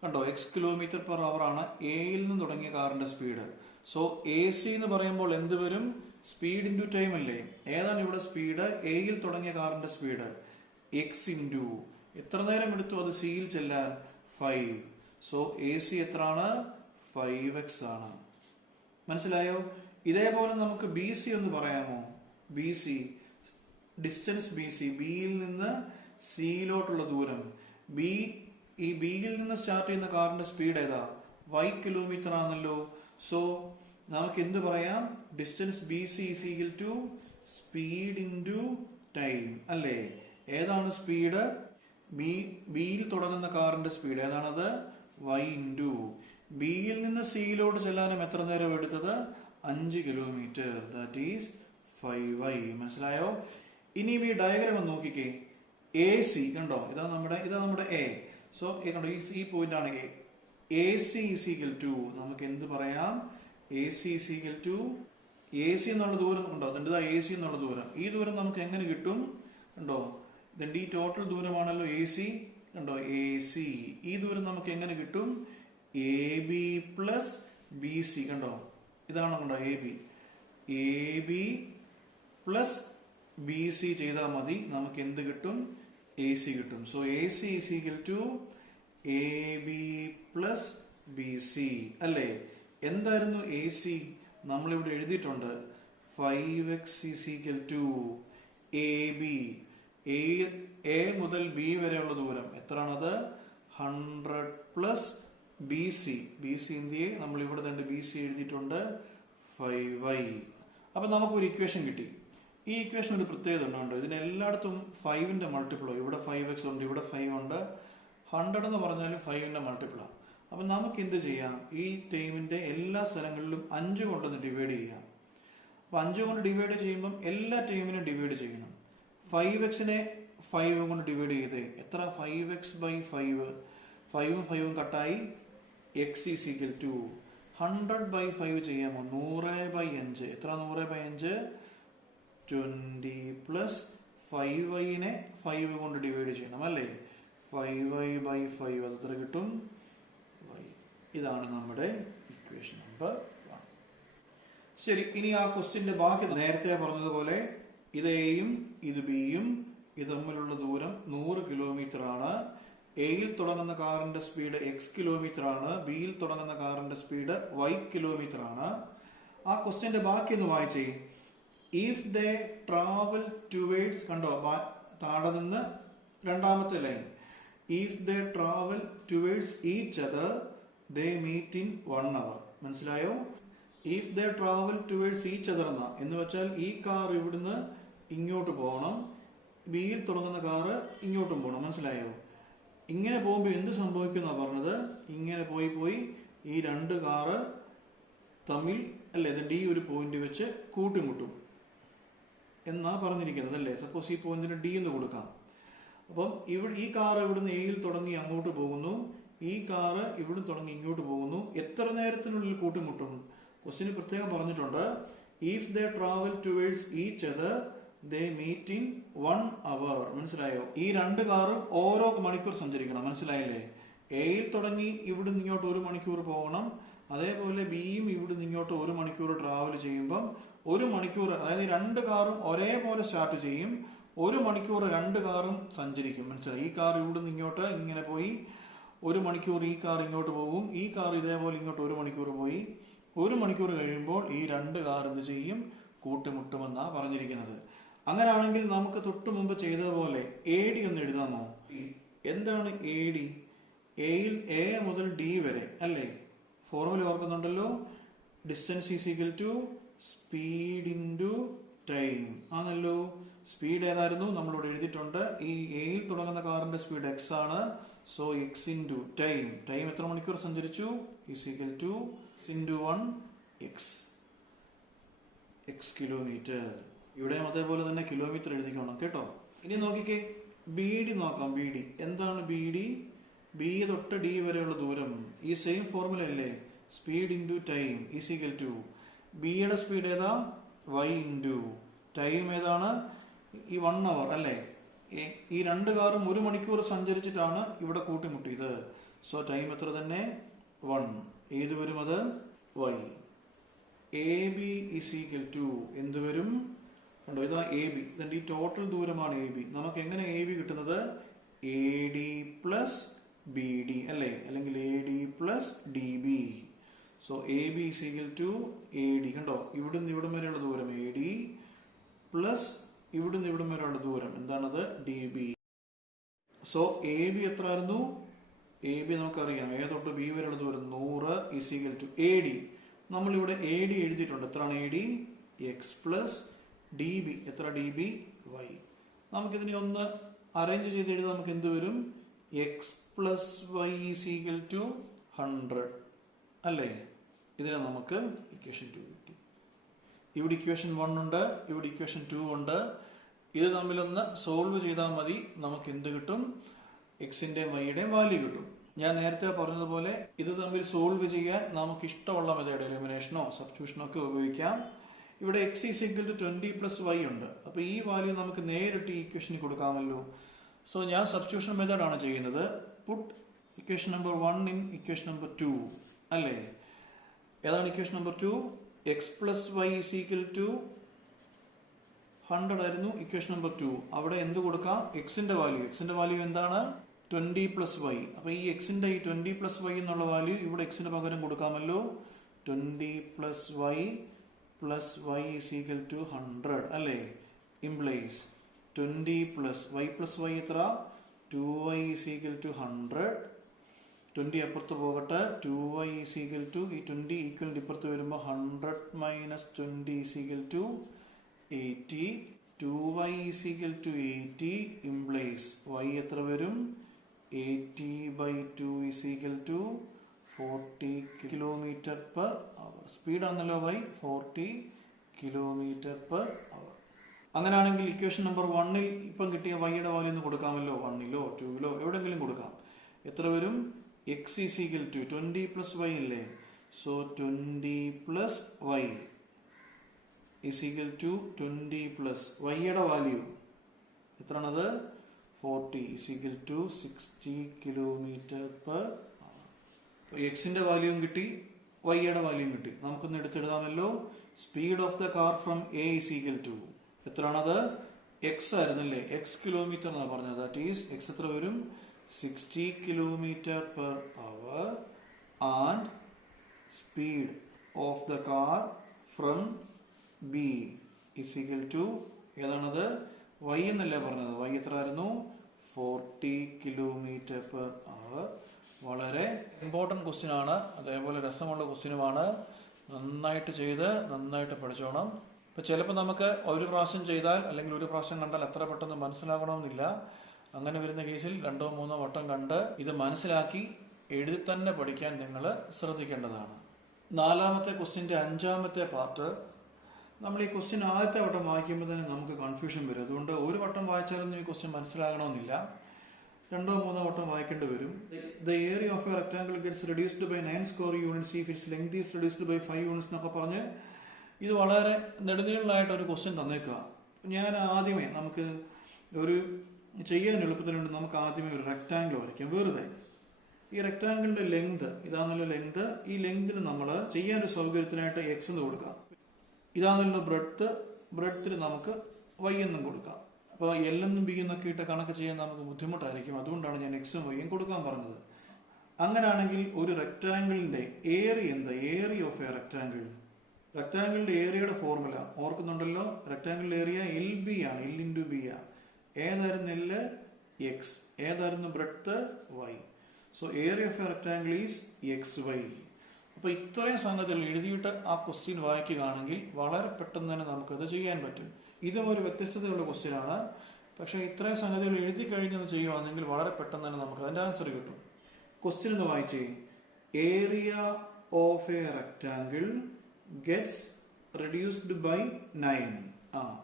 കണ്ടോ, എക്സ് കിലോമീറ്റർ പെർ അവർ ആണ് എയിൽ നിന്ന് തുടങ്ങിയ കാറിന്റെ സ്പീഡ്. സോ എ സി എന്ന് പറയുമ്പോൾ എന്ത് വരും? സ്പീഡ് ഇൻറ്റു ടൈം അല്ലേ? ഏതാണ് ഇവിടെ സ്പീഡ്? എയിൽ തുടങ്ങിയ കാറിന്റെ സ്പീഡ് എക്സ് ഇൻറ്റു എത്ര നേരം എടുത്തു അത് സിയിൽ ചെല്ലാൻ? 5. സോ എ സി എത്രയാണ്? 5x ആണ്. മനസ്സിലായോ? ഇതേപോലെ നമുക്ക് ബി സി ഒന്ന് പറയാമോ? B C distance B C, ബിയിൽ നിന്ന് സിയിലോട്ടുള്ള ദൂരം. ഈ ബിയിൽ നിന്ന് സ്റ്റാർട്ട് ചെയ്യുന്ന കാറിന്റെ സ്പീഡ് ഏതാ? y കിലോമീറ്റർ ആണല്ലോ. സോ നമുക്ക് എന്ത് പറയാം? Distance B C is equal to speed into time അല്ലേ? ഏതാണ് സ്പീഡ്? ബിയിൽ തുടങ്ങുന്ന കാറിന്റെ സ്പീഡ് ഏതാണത്? y ഇൻറ്റു ബിയിൽ നിന്ന് സിയിലോട്ട് ചെല്ലാനും എത്ര നേരം എടുത്തത്? 5 കിലോമീറ്റർ. That is 5y. മനസ്സിലായോ? ഇനി ഈ ഡയഗ്രാം ഒന്ന് നോക്കിക്കേ. എ സി കണ്ടോ, ഇതാ നമ്മുടെ എ. സോ കണ്ടോ, ഈ പോയിന്റ് ആണ് A. A C is equal to നമുക്ക് എന്ത് പറയാം? A C is equal to A C എന്നുള്ള ദൂരം കണ്ടോ, അതിൻ്റെ എ സി എന്നുള്ള ദൂരം. ഈ ദൂരം നമുക്ക് എങ്ങനെ കിട്ടും? കണ്ടോ, ഇതിന്റെ ഈ ടോട്ടൽ ദൂരമാണല്ലോ എ സി. കണ്ടോ, എ സി. ഈ ദൂരം നമുക്ക് എങ്ങനെ കിട്ടും? A B plus B C. കണ്ടോ, ഇതാണ് കണ്ടോ A B. A B plus B C ചെയ്താൽ മതി, നമുക്ക് എന്ത് കിട്ടും? എ സി കിട്ടും. So A C is equal to A B plus B C അല്ലേ? എന്തായിരുന്നു എ സി? നമ്മളിവിടെ എഴുതിയിട്ടുണ്ട് 5x is equal to A B. A മുതൽ ബി വരെയുള്ള ദൂരം എത്രയാണത്? 100 plus B C. B C എന്തിയെ നമ്മൾ ഇവിടെ തന്നെ ബി സി എഴുതിയിട്ടുണ്ട് 5y. അപ്പൊ നമുക്കൊരു ഇക്വേഷൻ കിട്ടി. ഈ ഇക്വേഷൻ ഒരു പ്രത്യേകത ഉണ്ട്. ഇതിനെല്ലായിടത്തും 5ന്റെ മൾട്ടിപ്പിളോ, ഇവിടെ 5x ഉണ്ട്, ഇവിടെ 5 ഉണ്ട്. 100 എന്ന് പറഞ്ഞാലും 5ന്റെ മൾട്ടിപ്പിളാണ്. അപ്പൊ നമുക്ക് എന്ത് ചെയ്യാം? ഈ ടൈമിന്റെ എല്ലാ സ്ഥലങ്ങളിലും 5 കൊണ്ടൊന്ന് ഡിവൈഡ് ചെയ്യാം. അപ്പൊ 5 കൊണ്ട് ഡിവൈഡ് ചെയ്യുമ്പോൾ എല്ലാ ടൈമിനും ഡിവൈഡ് ചെയ്യണം. 5xനെ 5 കൊണ്ട് ഡിവൈഡ് ചെയ്തേ എത്ര? 5x by 5. 5ഉം 5ഉം കട്ടായി. x is equal to 100 by 5 ചെയ്യാമോ? 100 ബൈ 5. എത്ര? 100 ബൈ 5 20 പ്ലസ് 5yനെ 5 കൊണ്ട് ഡിവൈഡ് ചെയ്യണം അല്ലേ? 5y ബൈ 5 അത് എത്ര കിട്ടും? y. ഇതാണ് നമ്മുടെ ഇക്വേഷൻ നമ്പർ 1. ശരി, ഇനി ആ ക്വസ്റ്റ്യന്റെ ബാക്കി നേരത്തെ പറഞ്ഞതുപോലെ ഇത് എയും ഇത് ബിയും ഇത് തമ്മിലുള്ള ദൂരം 100 കിലോമീറ്റർ ആണ്. എയിൽ തുടങ്ങുന്ന കാറിന്റെ സ്പീഡ് എക്സ് കിലോമീറ്റർ ആണ്. ബിയിൽ തുടങ്ങുന്ന കാറിന്റെ സ്പീഡ് y കിലോമീറ്റർ ആണ്. ആ ക്വസ്റ്റ്യന്റെ ബാക്കി ഒന്ന് വായിച്ചേ. ഇഫ് ദേ ട്രാവൽ ടുവേർഡ്സ്, കണ്ടോ താഴെ നിന്ന് രണ്ടാമത്തെ line. If they travel towards each other they meet in 1 hour. മനസ്സിലായോ? If they travel towards each other എന്ന് വെച്ചാൽ ഈ കാർ ഇവിടുന്ന് ഇങ്ങോട്ട് പോകണം, ബിയിൽ തുടങ്ങുന്ന കാറ് ഇങ്ങോട്ടും പോകണം. മനസ്സിലായോ? ഇങ്ങനെ പോകുമ്പോൾ എന്ത് സംഭവിക്കുന്ന പറഞ്ഞത്, ഇങ്ങനെ പോയി ഈ രണ്ട് കാറ് തമ്മിൽ അല്ലേ ഇത് ഡി ഒരു പോയിന്റ് വെച്ച് കൂട്ടിമുട്ടും എന്നാ പറഞ്ഞിരിക്കുന്നത് അല്ലേ. സപ്പോസ് ഈ പോയിന്റിന് ഡി എന്ന് കൊടുക്കാം. അപ്പം ഈ കാറ് ഇവിടുന്ന് എയിൽ തുടങ്ങി അങ്ങോട്ട് പോകുന്നു, ഈ കാറ് ഇവിടെ തുടങ്ങി ഇങ്ങോട്ട് പോകുന്നു. എത്ര നേരത്തിനുള്ളിൽ കൂട്ടിമുട്ടും? ക്വസ്റ്റ്യന് പ്രത്യേകം പറഞ്ഞിട്ടുണ്ട്, if they travel towards each other they meet in 1 hour. മനസ്സിലായോ? ഈ രണ്ട് കാറും ഓരോ മണിക്കൂർ സഞ്ചരിക്കണം. മനസ്സിലായില്ലേ? എയിൽ തുടങ്ങി ഇവിടുന്ന് ഇങ്ങോട്ട് 1 മണിക്കൂർ പോകണം, അതേപോലെ ബിയും ഇവിടുന്ന് ഇങ്ങോട്ട് 1 മണിക്കൂർ ട്രാവൽ ചെയ്യുമ്പം 1 മണിക്കൂർ, അതായത് രണ്ട് കാറും ഒരേപോലെ സ്റ്റാർട്ട് ചെയ്യും, 1 മണിക്കൂർ രണ്ട് കാറും സഞ്ചരിക്കും. മനസ്സിലായി? ഈ കാർ ഇവിടുന്ന് ഇങ്ങോട്ട് ഇങ്ങനെ പോയി 1 മണിക്കൂർ ഈ കാർ ഇങ്ങോട്ട് പോകും, ഈ കാർ ഇതേപോലെ ഇങ്ങോട്ട് 1 മണിക്കൂർ പോയി, 1 മണിക്കൂർ കഴിയുമ്പോൾ ഈ രണ്ട് കാർ എന്ത് ചെയ്യും? കൂട്ടിമുട്ടുമെന്നാ പറഞ്ഞിരിക്കുന്നത്. അങ്ങനെയാണെങ്കിൽ നമുക്ക് തൊട്ടു മുമ്പ് ചെയ്തതുപോലെ എ ഡി ഒന്ന് എഴുതാമോ? എന്താണ് എ ഡി? എയിൽ എ മുതൽ ഡി വരെ അല്ലേ? ഫോർമുല ഓർക്കുന്നുണ്ടല്ലോ, distance is equal to speed into time ആണല്ലോ. സ്പീഡ് ഏതായിരുന്നു? നമ്മളിവിടെ എഴുതിയിട്ടുണ്ട്. ഈ എയിൽ തുടങ്ങുന്ന കാറിന്റെ സ്പീഡ് എക്സ് ആണ്. So x into time. Time എത്ര മണിക്കൂർ സഞ്ചരിച്ചു? Is equal to into 1 x kilometre. ഇവിടെയും അതേപോലെ തന്നെ കിലോമീറ്റർ എഴുതിക്കണം കേട്ടോ. ഇനി നോക്കിക്കേ, ബി ഡി നോക്കാം. ബി ഡി എന്താണ്? ബി ഡി ബി തൊട്ട് ഡി വരെയുള്ള ദൂരം ഈ സെയിം ഫോർമുല അല്ലേ? Speed into time is equal to ബിയുടെ സ്പീഡ് ഏതാ? വൈ ഇൻറ്റു ടൈം ഏതാണ്? ഈ 1 hour അല്ലേ? ഈ രണ്ട് കാറും 1 മണിക്കൂർ സഞ്ചരിച്ചിട്ടാണ് ഇവിടെ കൂട്ടിമുട്ടിയത്. സോ ടൈം എത്ര തന്നെ? 1. ഏത് വരും അത്? Y. A B is equal to എന്ത് വരും? കണ്ടോ, ഇതാ എ ബി. ഇതിന്റെ ഈ ടോട്ടൽ ദൂരമാണ് എ ബി. നമുക്ക് എങ്ങനെ എ ബി കിട്ടുന്നത്? A D plus B D അല്ലേ, അല്ലെങ്കിൽ A D plus D B. So A B is equal to A D. കണ്ടോ, ഇവിടുന്ന് ഇവിടം വരെയുള്ള ദൂരം എ ഡി പ്ലസ് ഇവിടുന്ന് ഇവിടം വരെയുള്ള ദൂരം എന്താണത്? D B. So A B എത്ര ആയിരുന്നു? എ ബി നമുക്കറിയാം, എ തൊട്ട് ബി വരെയുള്ള ദൂരം 100 is equal to A D. നമ്മളിവിടെ എ ഡി എഴുതിയിട്ടുണ്ട്. എത്രയാണ് A D? X plus D B. എത്ര? D B y. നമുക്കിതിനെ ഒന്ന് അറേഞ്ച് ചെയ്ത് എഴുതാൻ നമുക്ക് എന്ത് വരും? X plus Y is equal to 100 അല്ലേ? ഇതിനെ നമുക്ക് ഇക്വേഷൻ 2 കിട്ടി. ഇവിടെ ഇക്വേഷൻ 1 ഉണ്ട്, ഇവിടെ ഇക്വേഷൻ 2 ഉണ്ട്. ഇത് തമ്മിലൊന്ന് സോൾവ് ചെയ്താൽ മതി. നമുക്ക് എന്ത് കിട്ടും? എക്സിന്റെയും വൈയുടെയും വാല്യൂ കിട്ടും. ഞാൻ നേരത്തെ പറഞ്ഞതുപോലെ ഇത് തമ്മിൽ സോൾവ് ചെയ്യാൻ നമുക്ക് ഇഷ്ടമുള്ള മെത്തേഡ്, എലിമിനേഷനോ സബ്സ്റ്റിറ്റ്യൂഷനോ ഒക്കെ ഉപയോഗിക്കാം. ഇവിടെ X is equal to 20 plus Y ഉണ്ട്. അപ്പൊ ഈ വാല്യൂ നമുക്ക് നേരിട്ട് ഈ ഇക്വേഷനിൽ കൊടുക്കാമല്ലോ. സോ ഞാൻ സബ്സ്റ്റിറ്റ്യൂഷൻ മെത്തേഡ് ആണ് ചെയ്യുന്നത്. Put equation number 1 in equation number 2 അല്ലേ? ഏതാണ് equation number 2? X plus Y is equal to 100 ആയിരുന്നു ഇക്വേഷൻ നമ്പർ 2. അവിടെ എന്ത് കൊടുക്കാം? എക്സിന്റെ വാല്യൂ എന്താണ്? 20 പ്ലസ് വൈ. അപ്പൊ ഈ എക്സിന്റെ ഈ 20 പ്ലസ് വൈ എന്നുള്ള വാല്യൂ ഇവിടെ എക്സിന് പകരം കൊടുക്കാമല്ലോ. 20 plus Y is equal to 100 അല്ലേ? ഇംപ്ലൈസ് 20 പ്ലസ് വൈ എത്ര? 2y is equal to 100. 20 അപ്പുറത്ത് പോകട്ടെ. 2y ഈസ് ഈക്വൽ ടു ഈ 20 ഈക്വൽ ഇപ്പുറത്ത് വരുമ്പോൾ 100 minus 20 is equal to 80. 2y is equal to 80 implies y എത്ര വരും? 80 by 2 is equal to 40 kilometre per hour. Speed ആണല്ലോ y, 40 കിലോമീറ്റർ പെർ അവർ. അങ്ങനെയാണെങ്കിൽ equation number 1 ഇപ്പം കിട്ടിയ വൈയുടെ വാല്യൂ ഒന്ന് കൊടുക്കാമല്ലോ. 1ലോ 2ലോ എവിടെങ്കിലും കൊടുക്കാം. എത്ര വരും? x is equal to 20 plus y അല്ലേ? So 20 plus Y is equal to 20 plus വൈയുടെ വാല്യൂ എത്രയാണത്? 40 is equal to 60 kilometre per hour. എക്സിന്റെ വാല്യൂവും കിട്ടി, വൈയുടെ വാല്യൂവും കിട്ടി. നമുക്കൊന്ന് എടുത്തെഴുതാമല്ലോ. Speed of the car from A is equal to എത്രയാണത്? എക്സ് ആയിരുന്നല്ലേ? എക്സ് കിലോമീറ്റർ എന്നാണ് പറഞ്ഞത്. ദാറ്റ് ഈസ് എക്സ് എത്ര വരും? 60 kilometre per hour. And speed of the car from B is equal to ഏതാണത്? y എന്നല്ലേ പറഞ്ഞത്? y എത്ര ആയിരുന്നു? 40 കിലോമീറ്റർ പെർ അവർ. വളരെ ഇമ്പോർട്ടൻറ്റ് ക്വസ്റ്റ്യൻ ആണ്, അതേപോലെ രസമുള്ള ക്വസ്റ്റ്യനുമാണ്. നന്നായിട്ട് ചെയ്ത് നന്നായിട്ട് പഠിച്ചോണം. ഇപ്പം ചിലപ്പോൾ നമുക്ക് ഒരു പ്രാവശ്യം ചെയ്താൽ അല്ലെങ്കിൽ ഒരു പ്രാവശ്യം കണ്ടാൽ എത്ര പെട്ടെന്ന് മനസ്സിലാകണമെന്നില്ല. അങ്ങനെ വരുന്ന കേസിൽ 2-3 വട്ടം കണ്ട് ഇത് മനസ്സിലാക്കി എഴുതി തന്നെ പഠിക്കാൻ നിങ്ങൾ ശ്രദ്ധിക്കേണ്ടതാണ്. 4ാമത്തെ ക്വസ്റ്റ്യൻ്റെ 5ാമത്തെ പാർട്ട്. നമ്മൾ ഈ ക്വസ്റ്റ്യൻ ആദ്യത്തെ വട്ടം വായിക്കുമ്പോൾ തന്നെ നമുക്ക് കൺഫ്യൂഷൻ വരും. അതുകൊണ്ട് ഒരു വട്ടം വായിച്ചാലൊന്നും ഈ ക്വസ്റ്റ്യൻ മനസ്സിലാകണമെന്നില്ല, 2-3 വട്ടം വായിക്കേണ്ടി വരും. The area of a rectangle gets reduced by 9 square units if its length is reduced by 5 units എന്നൊക്കെ പറഞ്ഞ് ഇത് വളരെ നെടുനീളമായിട്ട് ഒരു ക്വസ്റ്റ്യൻ തന്നേക്കുക. ഞാൻ ആദ്യമേ നമുക്ക് ഒരു ചെയ്യാൻ എളുപ്പത്തിന് വേണ്ടി നമുക്ക് ആദ്യമേ ഒരു റെക്ടാങ്കിൾ വരയ്ക്കാം. വെറുതെ ഈ റെക്ടാങ്കിളിന്റെ ലെങ്ത് ഇതാണല്ലോ ലെങ്ത്. ഈ ലെങ്തിന് നമ്മൾ ചെയ്യാൻ ഒരു സൗകര്യത്തിനായിട്ട് എക്സ് എന്ന് കൊടുക്കാം. ഇതാണല്ലോ ബ്രെഡ്ത്തിൽ നമുക്ക് വൈ എന്നും കൊടുക്കാം. അപ്പോൾ എൽ എന്നും ബി എന്നൊക്കെ ഇട്ട് കണക്ക് ചെയ്യാൻ നമുക്ക് ബുദ്ധിമുട്ടായിരിക്കും. അതുകൊണ്ടാണ് ഞാൻ എക്സും വൈയും കൊടുക്കാൻ പറഞ്ഞത്. അങ്ങനെയാണെങ്കിൽ ഒരു റെക്ടാങ്കിളിന്റെ ഏരിയ എന്താ? Area of a rectangle. റെക്ടാങ്കിളിന്റെ ഏരിയയുടെ ഫോർമുല ഓർക്കുന്നുണ്ടല്ലോ. റെക്ടാങ്കിളിന്റെ ഏരിയ എൽ ബി ആണ്, എൽ ഇൻറ്റു ബി ആണ്. ഏതായിരുന്നു എല്? എക്സ്. ഏതായിരുന്നു breadth? Y. So area of a rectangle is x y. അപ്പൊ ഇത്രയും സംഗതികൾ എഴുതിയിട്ട് ആ ക്വസ്റ്റ്യൻ വായിക്കുകയാണെങ്കിൽ വളരെ പെട്ടെന്ന് തന്നെ നമുക്കത് ചെയ്യാൻ പറ്റും. ഇതും ഒരു വ്യത്യസ്തതയുള്ള ക്വസ്റ്റ്യൻ ആണ്. പക്ഷെ ഇത്രയും സംഗതികൾ എഴുതി കഴിഞ്ഞത് ചെയ്യുവാണെങ്കിൽ വളരെ പെട്ടെന്ന് തന്നെ നമുക്ക് അതിന്റെ ആൻസർ കിട്ടും. ക്വസ്റ്റ്യൻ ഒന്ന് വായിച്ചേ. Area of a rectangle gets reduced by 9.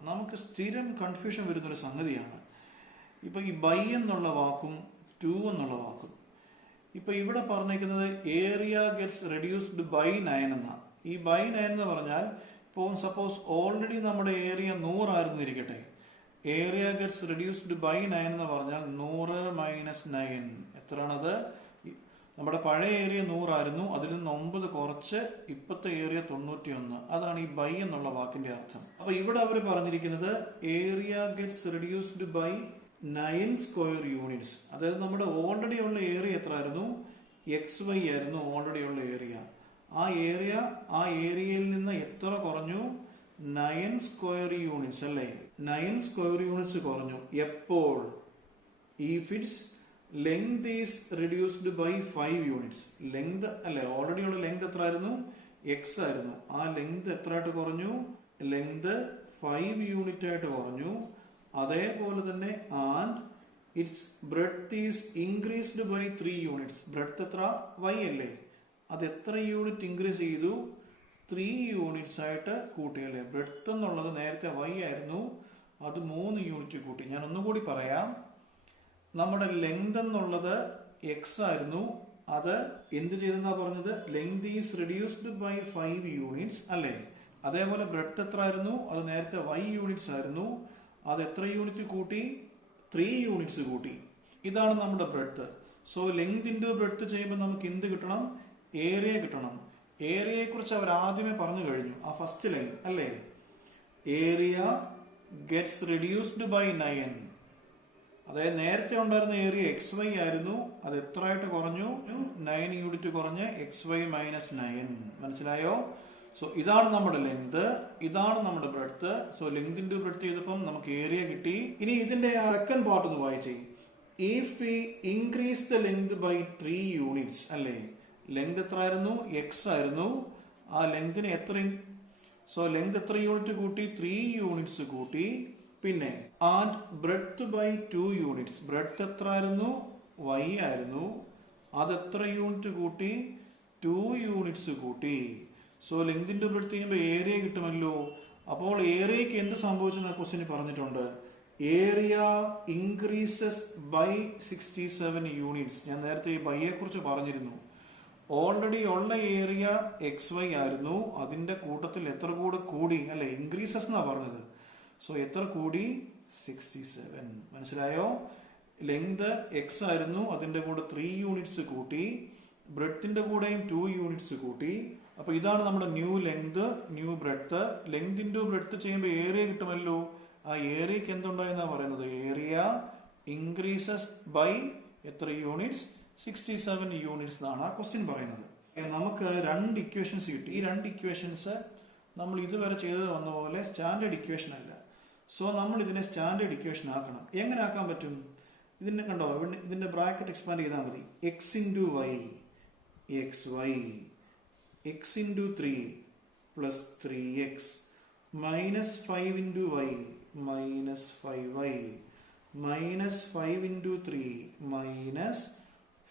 നമുക്ക് സ്ഥിരം കൺഫ്യൂഷൻ വരുന്നൊരു സംഗതിയാണ്. ഇപ്പൊ ഈ ബൈ എന്നുള്ള വാക്കും 2 എന്നുള്ള വാക്കും. ഇപ്പൊ ഇവിടെ പറഞ്ഞിരിക്കുന്നത് ഏരിയ ഗെറ്റ്സ് റെഡ്യൂസ്ഡ് ബൈ 9 എന്നാ. ഈ ബൈ 9 എന്ന് പറഞ്ഞാൽ ഇപ്പോൾ സപ്പോസ് ഓൾറെഡി നമ്മുടെ ഏരിയ 100 ആയിരുന്നിരിക്കട്ടെ. ഏരിയ ഗെറ്റ്സ് റെഡ്യൂസ്ഡ് ബൈ 9 എന്ന് പറഞ്ഞാൽ 100 മൈനസ് 9 എത്രയാണത്? നമ്മുടെ പഴയ ഏരിയ 100 ആയിരുന്നു, അതിൽ നിന്ന് 9 കുറച്ച് ഇപ്പോഴത്തെ ഏരിയ 91. അതാണ് ഈ ബൈ എന്നുള്ള വാക്കിന്റെ അർത്ഥം. അപ്പൊ ഇവിടെ അവർ പറഞ്ഞിരിക്കുന്നത് area gets reduced by 9 square units. അതായത് നമ്മുടെ ഓൾറെഡി ഉള്ള ഏരിയ എത്ര ആയിരുന്നു? എക്സ് വൈ ആയിരുന്നു ഓൾറെഡി ഉള്ള ഏരിയ. ആ ഏരിയയിൽ നിന്ന് എത്ര കുറഞ്ഞു? 9 സ്ക്വയർ യൂണിറ്റ്സ് അല്ലേ? 9 സ്ക്വയർ യൂണിറ്റ്സ് കുറഞ്ഞു. എപ്പോൾ? If its length is reduced by 5 units. Length അല്ലെ, ഓൾറെഡി ഉള്ള ലെങ്ത് എത്ര ആയിരുന്നു? എക്സ് ആയിരുന്നു. ആ ലെങ്ത് എത്ര ആയിട്ട് കുറഞ്ഞു? ലെങ്ത് 5 യൂണിറ്റ് ആയിട്ട് കുറഞ്ഞു. അതേപോലെ തന്നെ and its breadth is increased by 3 units. Breadth എത്ര? വൈ അല്ലേ? അത് എത്ര യൂണിറ്റ് ഇൻക്രീസ് ചെയ്തു? 3 യൂണിറ്റ്സ് ആയിട്ട് കൂട്ടിയല്ലേ? ബ്രെഡ്ത്ത് എന്നുള്ളത് നേരത്തെ വൈ ആയിരുന്നു, അത് 3 യൂണിറ്റ് കൂട്ടി. ഞാൻ ഒന്നുകൂടി പറയാം. നമ്മുടെ ലെങ്ത് എന്നുള്ളത് എക്സ് ആയിരുന്നു, അത് എന്ത് ചെയ്തെന്നാ പറഞ്ഞത്? Length is reduced by 5 units അല്ലേ? അതേപോലെ ബ്രെഡ്ത്ത് എത്ര ആയിരുന്നു? അത് നേരത്തെ വൈ യൂണിറ്റ്സ് ആയിരുന്നു, അത് എത്ര യൂണിറ്റ് കൂട്ടി? 3 യൂണിറ്റ്സ് കൂട്ടി. ഇതാണ് നമ്മുടെ breadth. So length into breadth ചെയ്യുമ്പോൾ നമുക്ക് എന്ത് കിട്ടണം? ഏരിയ കിട്ടണം. ഏരിയയെ കുറിച്ച് അവർ ആദ്യമേ പറഞ്ഞു കഴിഞ്ഞു, ആ ഫസ്റ്റ് ലൈൻ അല്ലേ? Area gets reduced by 9. അതായത് നേരത്തെ ഉണ്ടായിരുന്ന ഏരിയ എക്സ് വൈ ആയിരുന്നു, അത് എത്ര ആയിട്ട് കുറഞ്ഞു? 9 യൂണിറ്റ് കുറഞ്ഞ് എക്സ് വൈ മൈനസ് 9. മനസ്സിലായോ? സോ ഇതാണ് നമ്മുടെ ലെങ്ത്, ഇതാണ് നമ്മുടെ breadth. So length into breadth ചെയ്തപ്പം നമുക്ക് ഏരിയ കിട്ടി. ഇനി ഇതിന്റെ സെക്കൻഡ് പാർട്ട് ഒന്ന് വായിച്ചേ. If we increase the length by 3 units അല്ലേ? ലെങ്ത് എത്ര ആയിരുന്നു? എക്സ് ആയിരുന്നു. ആ ലെങ്തിന് എത്ര? സോ ലെങ്ത് എത്ര യൂണിറ്റ് കൂട്ടി? 3 യൂണിറ്റ്സ് കൂട്ടി. പിന്നെ and breadth by 2 units. Breadth എത്ര ആയിരുന്നു? വൈ ആയിരുന്നു, അത് എത്ര യൂണിറ്റ് കൂട്ടി? 2 യൂണിറ്റ്സ് കൂട്ടി. സോ ലെങ്തിന്റെ ബ്രെഡ്ത്ത് ചെയ്യുമ്പോൾ ഏരിയ കിട്ടുമല്ലോ. അപ്പോൾ ഏരിയക്ക് എന്ത് സംഭവിച്ചെന്ന് ക്വസ്റ്റ്യൻ പറഞ്ഞിട്ടുണ്ട്. Area increases by 67 units. ഞാൻ നേരത്തെ ഈ ബൈയെ കുറിച്ച് പറഞ്ഞിരുന്നു. ഓൾറെഡി ഉള്ള ഏരിയ എക്സ് വൈ ആയിരുന്നു, അതിന്റെ കൂട്ടത്തിൽ എത്ര കൂടെ കൂടി അല്ലെ? ഇൻക്രീസസ് എന്നാ പറഞ്ഞത്. സോ എത്ര കൂടി? 67. മനസ്സിലായോ? ലെങ്ത് എക്സ് ആയിരുന്നു, അതിന്റെ കൂടെ 3 യൂണിറ്റ്സ് കൂട്ടി, ബ്രെഡ്ത്തിന്റെ കൂടെയും 2 യൂണിറ്റ്സ് കൂട്ടി. അപ്പൊ ഇതാണ് നമ്മുടെ new length, new breadth. Length into breadth ചെയ്യുമ്പോൾ ഏരിയ കിട്ടുമല്ലോ. ആ ഏരിയക്ക് എന്തുണ്ടായെന്നാ പറയുന്നത്? ഏരിയ ഇൻക്രീസസ് ബൈ എത്ര യൂണിറ്റ്സ്? 67 യൂണിറ്റ്സ് എന്നാണ് ആ ക്വസ്റ്റ്യൻ പറയുന്നത്. നമുക്ക് 2 ഇക്വേഷൻസ് കിട്ടി. ഈ 2 ഇക്വേഷൻസ് നമ്മൾ ഇതുവരെ ചെയ്തത് വന്ന പോലെ സ്റ്റാൻഡേർഡ് ഇക്വേഷൻ അല്ല. സോ നമ്മൾ ഇതിനെ സ്റ്റാൻഡേർഡ് ഇക്വേഷൻ ആക്കണം. എങ്ങനെ ആക്കാൻ പറ്റും? ഇതിന്റെ കണ്ടോ, ഇതിന്റെ ബ്രാക്കറ്റ് എക്സ്പാൻഡ് ചെയ്താൽ മതി. X into y x y, x into 3 plus 3x minus 5 into y minus 5y minus 5 into 3 minus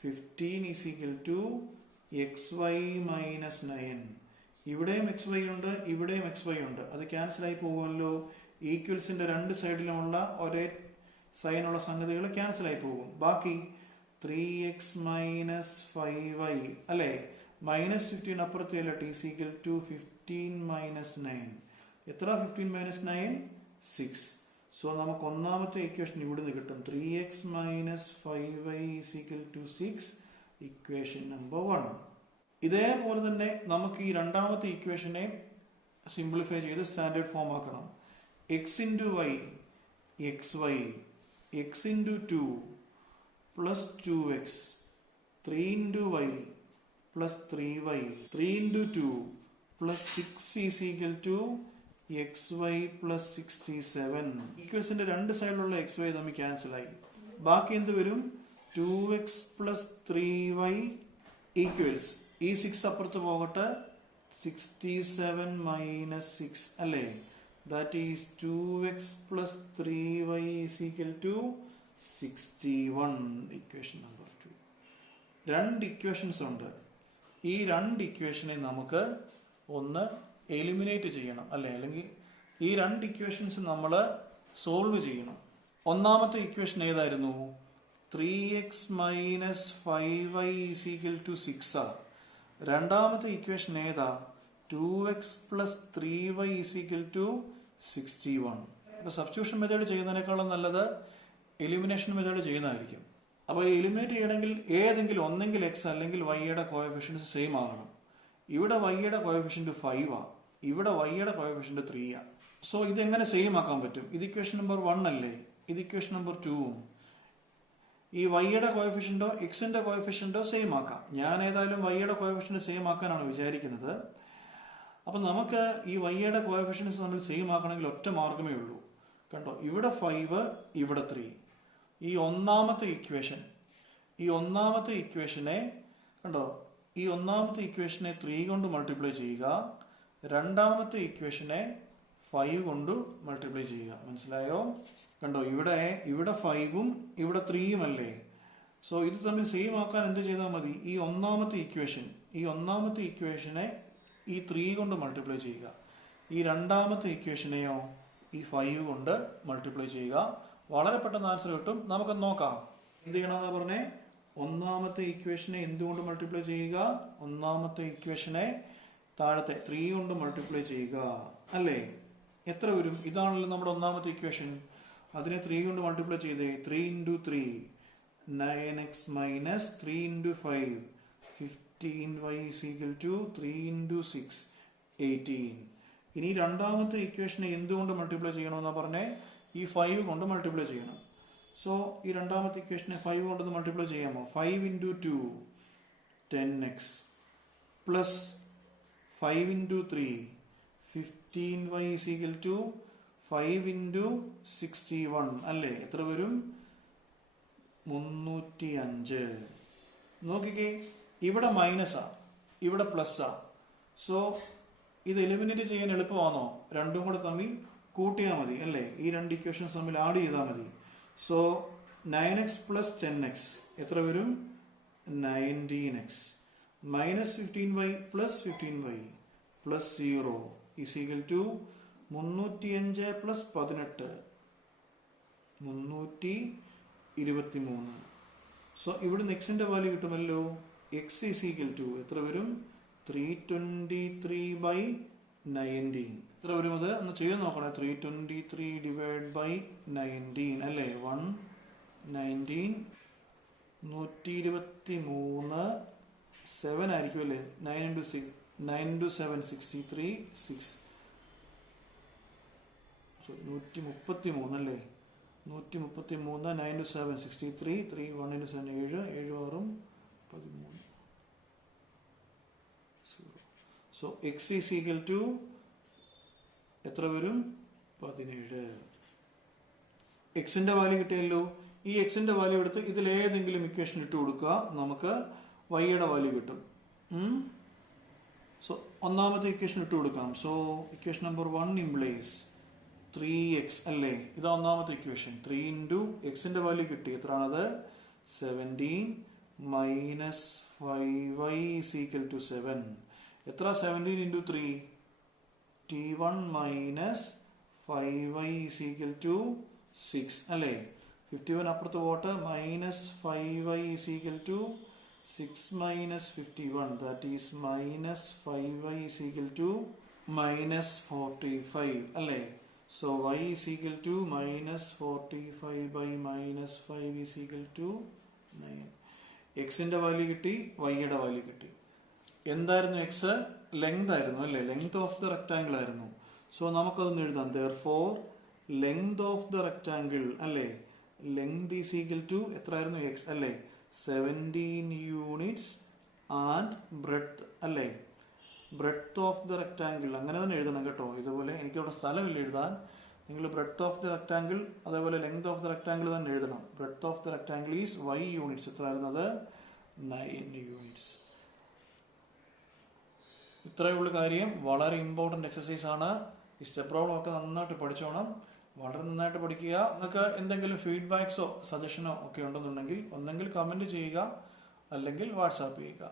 15 is equal to x y minus 9. ഇവിടെയും എക്സ് വൈ ഉണ്ട്, ഇവിടെയും എക്സ് വൈ ഉണ്ട്. അത് ക്യാൻസൽ ആയി പോകുമല്ലോ. ഈക്വൽസിന്റെ രണ്ട് സൈഡിലുമുള്ള ഒരേ സൈനുള്ള സംഗതികൾ ക്യാൻസൽ ആയി പോകും. ബാക്കി 3x മൈനസ് 5y അല്ലേ, മൈനസ് 15 അപ്പുറത്തേല ടി ഈക്വൽ ടു 15 മൈനസ് 9. എത്ര 15 മൈനസ് 9? 6. സോ നമുക്ക് ഒന്നാമത്തെ ഇക്വേഷൻ ഇവിടുന്ന് കിട്ടും. 3x minus 5y is equal to 6, equation number 1. ഇതേപോലെ തന്നെ നമുക്ക് ഈ രണ്ടാമത്തെ ഇക്വേഷനെ സിംപ്ലിഫൈ ചെയ്ത് സ്റ്റാൻഡേർഡ് ഫോം ആക്കണം. X into y x y, x into 2 plus 2x, 3 into y plus 3y, 3 into 2 plus 6 is equal to x y plus 67. ഈക്വൽസിന്റെ രണ്ട് സൈഡിലുള്ള എക്സ് വൈ തമ്മിൽ ക്യാൻസൽ ആയി. ബാക്കി എന്ത് വരും? 2x പ്ലസ് 3y ഈക്വൽസ് ഈ 6 അപ്പുറത്ത് പോകട്ടെ, 67 മൈനസ് 6 അല്ലേ. That is 2x plus 3y is equal to 61, equation number 2. രണ്ട് ഇക്വേഷൻസ് ഉണ്ട്. ഈ രണ്ട് ഇക്വേഷനെ നമുക്ക് ഒന്ന് എലിമിനേറ്റ് ചെയ്യണം അല്ലെ, അല്ലെങ്കിൽ ഈ രണ്ട് ഇക്വേഷൻസ് നമ്മൾ സോൾവ് ചെയ്യണം. ഒന്നാമത്തെ ഇക്വേഷൻ ഏതായിരുന്നു? 3x minus 5y is equal to 6. രണ്ടാമത്തെ ഇക്വേഷൻ ഏതാ? 2x plus 3y is equal to 61. ഇപ്പൊ സബ്സ്റ്റിറ്റ്യൂഷൻ മെത്തേഡ് ചെയ്യുന്നതിനേക്കാളും നല്ലത് എലിമിനേഷൻ മെത്തേഡ് ചെയ്യുന്നതായിരിക്കും. അപ്പോൾ എലിമിനേറ്റ് ചെയ്യണമെങ്കിൽ ഏതെങ്കിലും ഒന്നെങ്കിൽ എക്സ് അല്ലെങ്കിൽ വൈയുടെ കോഎഫിഷ്യൻസ് സെയിം ആകണം. ഇവിടെ വൈയുടെ കോഎഫിഷ്യന്റ് 5 ആ, ഇവിടെ വൈയുടെ കോഎഫിഷ്യന്റ് 3 ആ. സോ ഇതെങ്ങനെ സെയിം ആക്കാൻ പറ്റും? ഇത് ഇക്വേഷൻ നമ്പർ 1 അല്ലേ, ഇത് ഇക്വേഷൻ നമ്പർ 2ഉം. ഈ വൈയുടെ കോഎഫിഷ്യന്റോ എക്സിന്റെ കോഎഫിഷ്യന്റോ സെയിം ആക്കാം. ഞാൻ ഏതായാലും വൈയുടെ കോഎഫിഷ്യന്റ് സെയിം ആക്കാനാണ് വിചാരിക്കുന്നത്. അപ്പൊ നമുക്ക് ഈ വൈയുടെ കോഎഫിഷ്യൻസ് നമ്മൾ സെയിം ആക്കണമെങ്കിൽ ഒറ്റ മാർഗമേ ഉള്ളൂ. കണ്ടോ, ഇവിടെ 5 ഇവിടെ 3. ഈ ഒന്നാമത്തെ ഇക്വേഷനെ കണ്ടോ, ഈ ഒന്നാമത്തെ ഇക്വേഷനെ 3 കൊണ്ട് മൾട്ടിപ്ലൈ ചെയ്യുക, രണ്ടാമത്തെ ഇക്വേഷനെ 5 കൊണ്ട് മൾട്ടിപ്ലൈ ചെയ്യുക. മനസ്സിലായോ? കണ്ടോ, ഇവിടെ 5ഉം ഇവിടെ 3ഉം അല്ലേ. സോ ഇത് തമ്മിൽ സെയിം ആക്കാൻ എന്ത് ചെയ്താൽ മതി? ഈ ഒന്നാമത്തെ ഇക്വേഷനെ ഈ 3 കൊണ്ട് മൾട്ടിപ്ലൈ ചെയ്യുക, ഈ രണ്ടാമത്തെ ഇക്വേഷനെയോ ഈ 5 കൊണ്ട് മൾട്ടിപ്ലൈ ചെയ്യുക. വളരെ പെട്ടെന്ന് ആൻസർ കിട്ടും. നമുക്ക് നോക്കാം. എന്ത് ചെയ്യണമെന്നാ പറഞ്ഞേ? ഒന്നാമത്തെ ഇക്വേഷനെ എന്തുകൊണ്ട് മൾട്ടിപ്ലൈ ചെയ്യുക? ഒന്നാമത്തെ ഇക്വേഷനെ താഴത്തെ 3 കൊണ്ട് മൾട്ടിപ്ലൈ ചെയ്യുക അല്ലേ. എത്ര വരും? ഇതാണല്ലോ നമ്മുടെ ഒന്നാമത്തെ ഇക്വേഷൻ. അതിനെ 3 കൊണ്ട് മൾട്ടിപ്ലൈ ചെയ്തേ. 3 into 3 9x minus 3 into 5 15y is equal to 3 into 6 18. ഇനി രണ്ടാമത്തെ ഇക്വേഷനെ എന്തുകൊണ്ട് മൾട്ടിപ്ലൈ ചെയ്യണമെന്നാ പറഞ്ഞേ? ഈ 5 കൊണ്ട് മൾട്ടിപ്ലൈ ചെയ്യണം. സോ ഈ രണ്ടാമത്തെ ഇക്വേഷനെ 5 കൊണ്ടൊന്ന് മൾട്ടിപ്ലൈ ചെയ്യാമോ? 5 into 2 10x plus 5 into 3 15y is equal to 5 into 61 അല്ലേ. എത്ര വരും? 305. നോക്കിക്കേ, ഇവിടെ മൈനസാ, ഇവിടെ പ്ലസ്സാ. സോ ഇത് എലിമിനേറ്റ് ചെയ്യാൻ എളുപ്പമാണോ? രണ്ടും കൂടെ തമ്മിൽ കൂട്ടിയാൽ മതി അല്ലേ. ഈ രണ്ട് ഇക്വേഷൻസ് തമ്മിൽ ആഡ് ചെയ്താൽ മതി. സോ 9x പ്ലസ് 10x എത്ര വരും? 19x minus 15y plus 15y plus 0 is equal to 305 plus 18 323. So ഇവിടുന്ന് എക്സിന്റെ വാല്യൂ കിട്ടുമല്ലോ. എക്സ് ഈസ് ഈക്വൽ ടു എത്ര വരും? 323/19. എത്ര വരും അത്? ഒന്ന് ചെയ്ത് നോക്കണേ. 323 ഡിവൈഡ് ബൈ 19 അല്ലേ. 119 123 7 ആയിരിക്കും അല്ലേ. 9 into 7 63 6. 133 അല്ലേ. 133 9 into 7 63 3 1 into 7 7 7 6 13. So x is equal to എത്ര വരും? 17. എക്സിന്റെ വാല്യൂ കിട്ടിയല്ലോ. ഈ എക്സിന്റെ വാല്യൂ എടുത്ത് ഇതിലേതെങ്കിലും ഇക്വേഷൻ ഇട്ട് കൊടുക്കുക, നമുക്ക് വൈയുടെ വാല്യൂ കിട്ടും. സോ ഒന്നാമത്തെ ഇക്വേഷൻ ഇട്ട് കൊടുക്കാം. So equation number 1 implies 3x അല്ലേ, ഇതാ ഒന്നാമത്തെ ഇക്വേഷൻ. 3 ഇൻറ്റു എക്സിന്റെ വാല്യൂ കിട്ടി, എത്രയാണത്? 17 minus 5y is equal to 7. എത്ര? 17 into 3 t1 minus 5y is equal to 6 അല്ലേ. 51 അപ്പുറത്ത് പോട്ടെ, minus 5y is equal to 6 minus 51, that is minus 5y is equal to minus 45 അല്ലേ. So y is equal to minus 45 by minus 5 is equal to 9. x ന്റെ value കിട്ടി, y യുടെ value കിട്ടി. എന്തായിരുന്നു x? Length ആയിരുന്നു അല്ലേ, length of the rectangle ആയിരുന്നു. So നമുക്കതൊന്ന് എഴുതാം. therefore length of the rectangle അല്ലേ, ലെങ്ത് ഈസ് ഈക്വൽ ടു എത്രയായിരുന്നു? x അല്ലേ, 17 യൂണിറ്റ്സ് ആൻഡ് ബ്രെഡ്ത്ത് അല്ലേ. ബ്രെഡ്ത്ത് ഓഫ് ദ റെക്ടാംഗിൾ അങ്ങനെ തന്നെ എഴുതണം കേട്ടോ. ഇതുപോലെ എനിക്കവിടെ സ്ഥലമില്ല എഴുതാൻ, നിങ്ങൾ ബ്രെഡ്ത്ത് ഓഫ് ദ റെക്ടാംഗിൾ അതേപോലെ ലെങ്ത് ഓഫ് ദ റെക്ടാംഗിൾ തന്നെ എഴുതണം. Breadth of the rectangle is y units. എത്ര ആയിരുന്നത്? 9 യൂണിറ്റ്സ്. ഇത്രയേ ഉള്ളൂ കാര്യം. വളരെ ഇമ്പോർട്ടന്റ് എക്സസൈസ് ആണ്. ഈ സ്റ്റെപ്പ് പ്രോബ്ലം ഒക്കെ നന്നായിട്ട് പഠിച്ചോണം, വളരെ നന്നായിട്ട് പഠിക്കുക. നിങ്ങൾക്ക് എന്തെങ്കിലും ഫീഡ്ബാക്സോ സജഷനോ ഒക്കെ ഉണ്ടെന്നുണ്ടെങ്കിൽ ഒന്നെങ്കിൽ കമന്റ് ചെയ്യുക, അല്ലെങ്കിൽ വാട്സാപ്പ് ചെയ്യുക.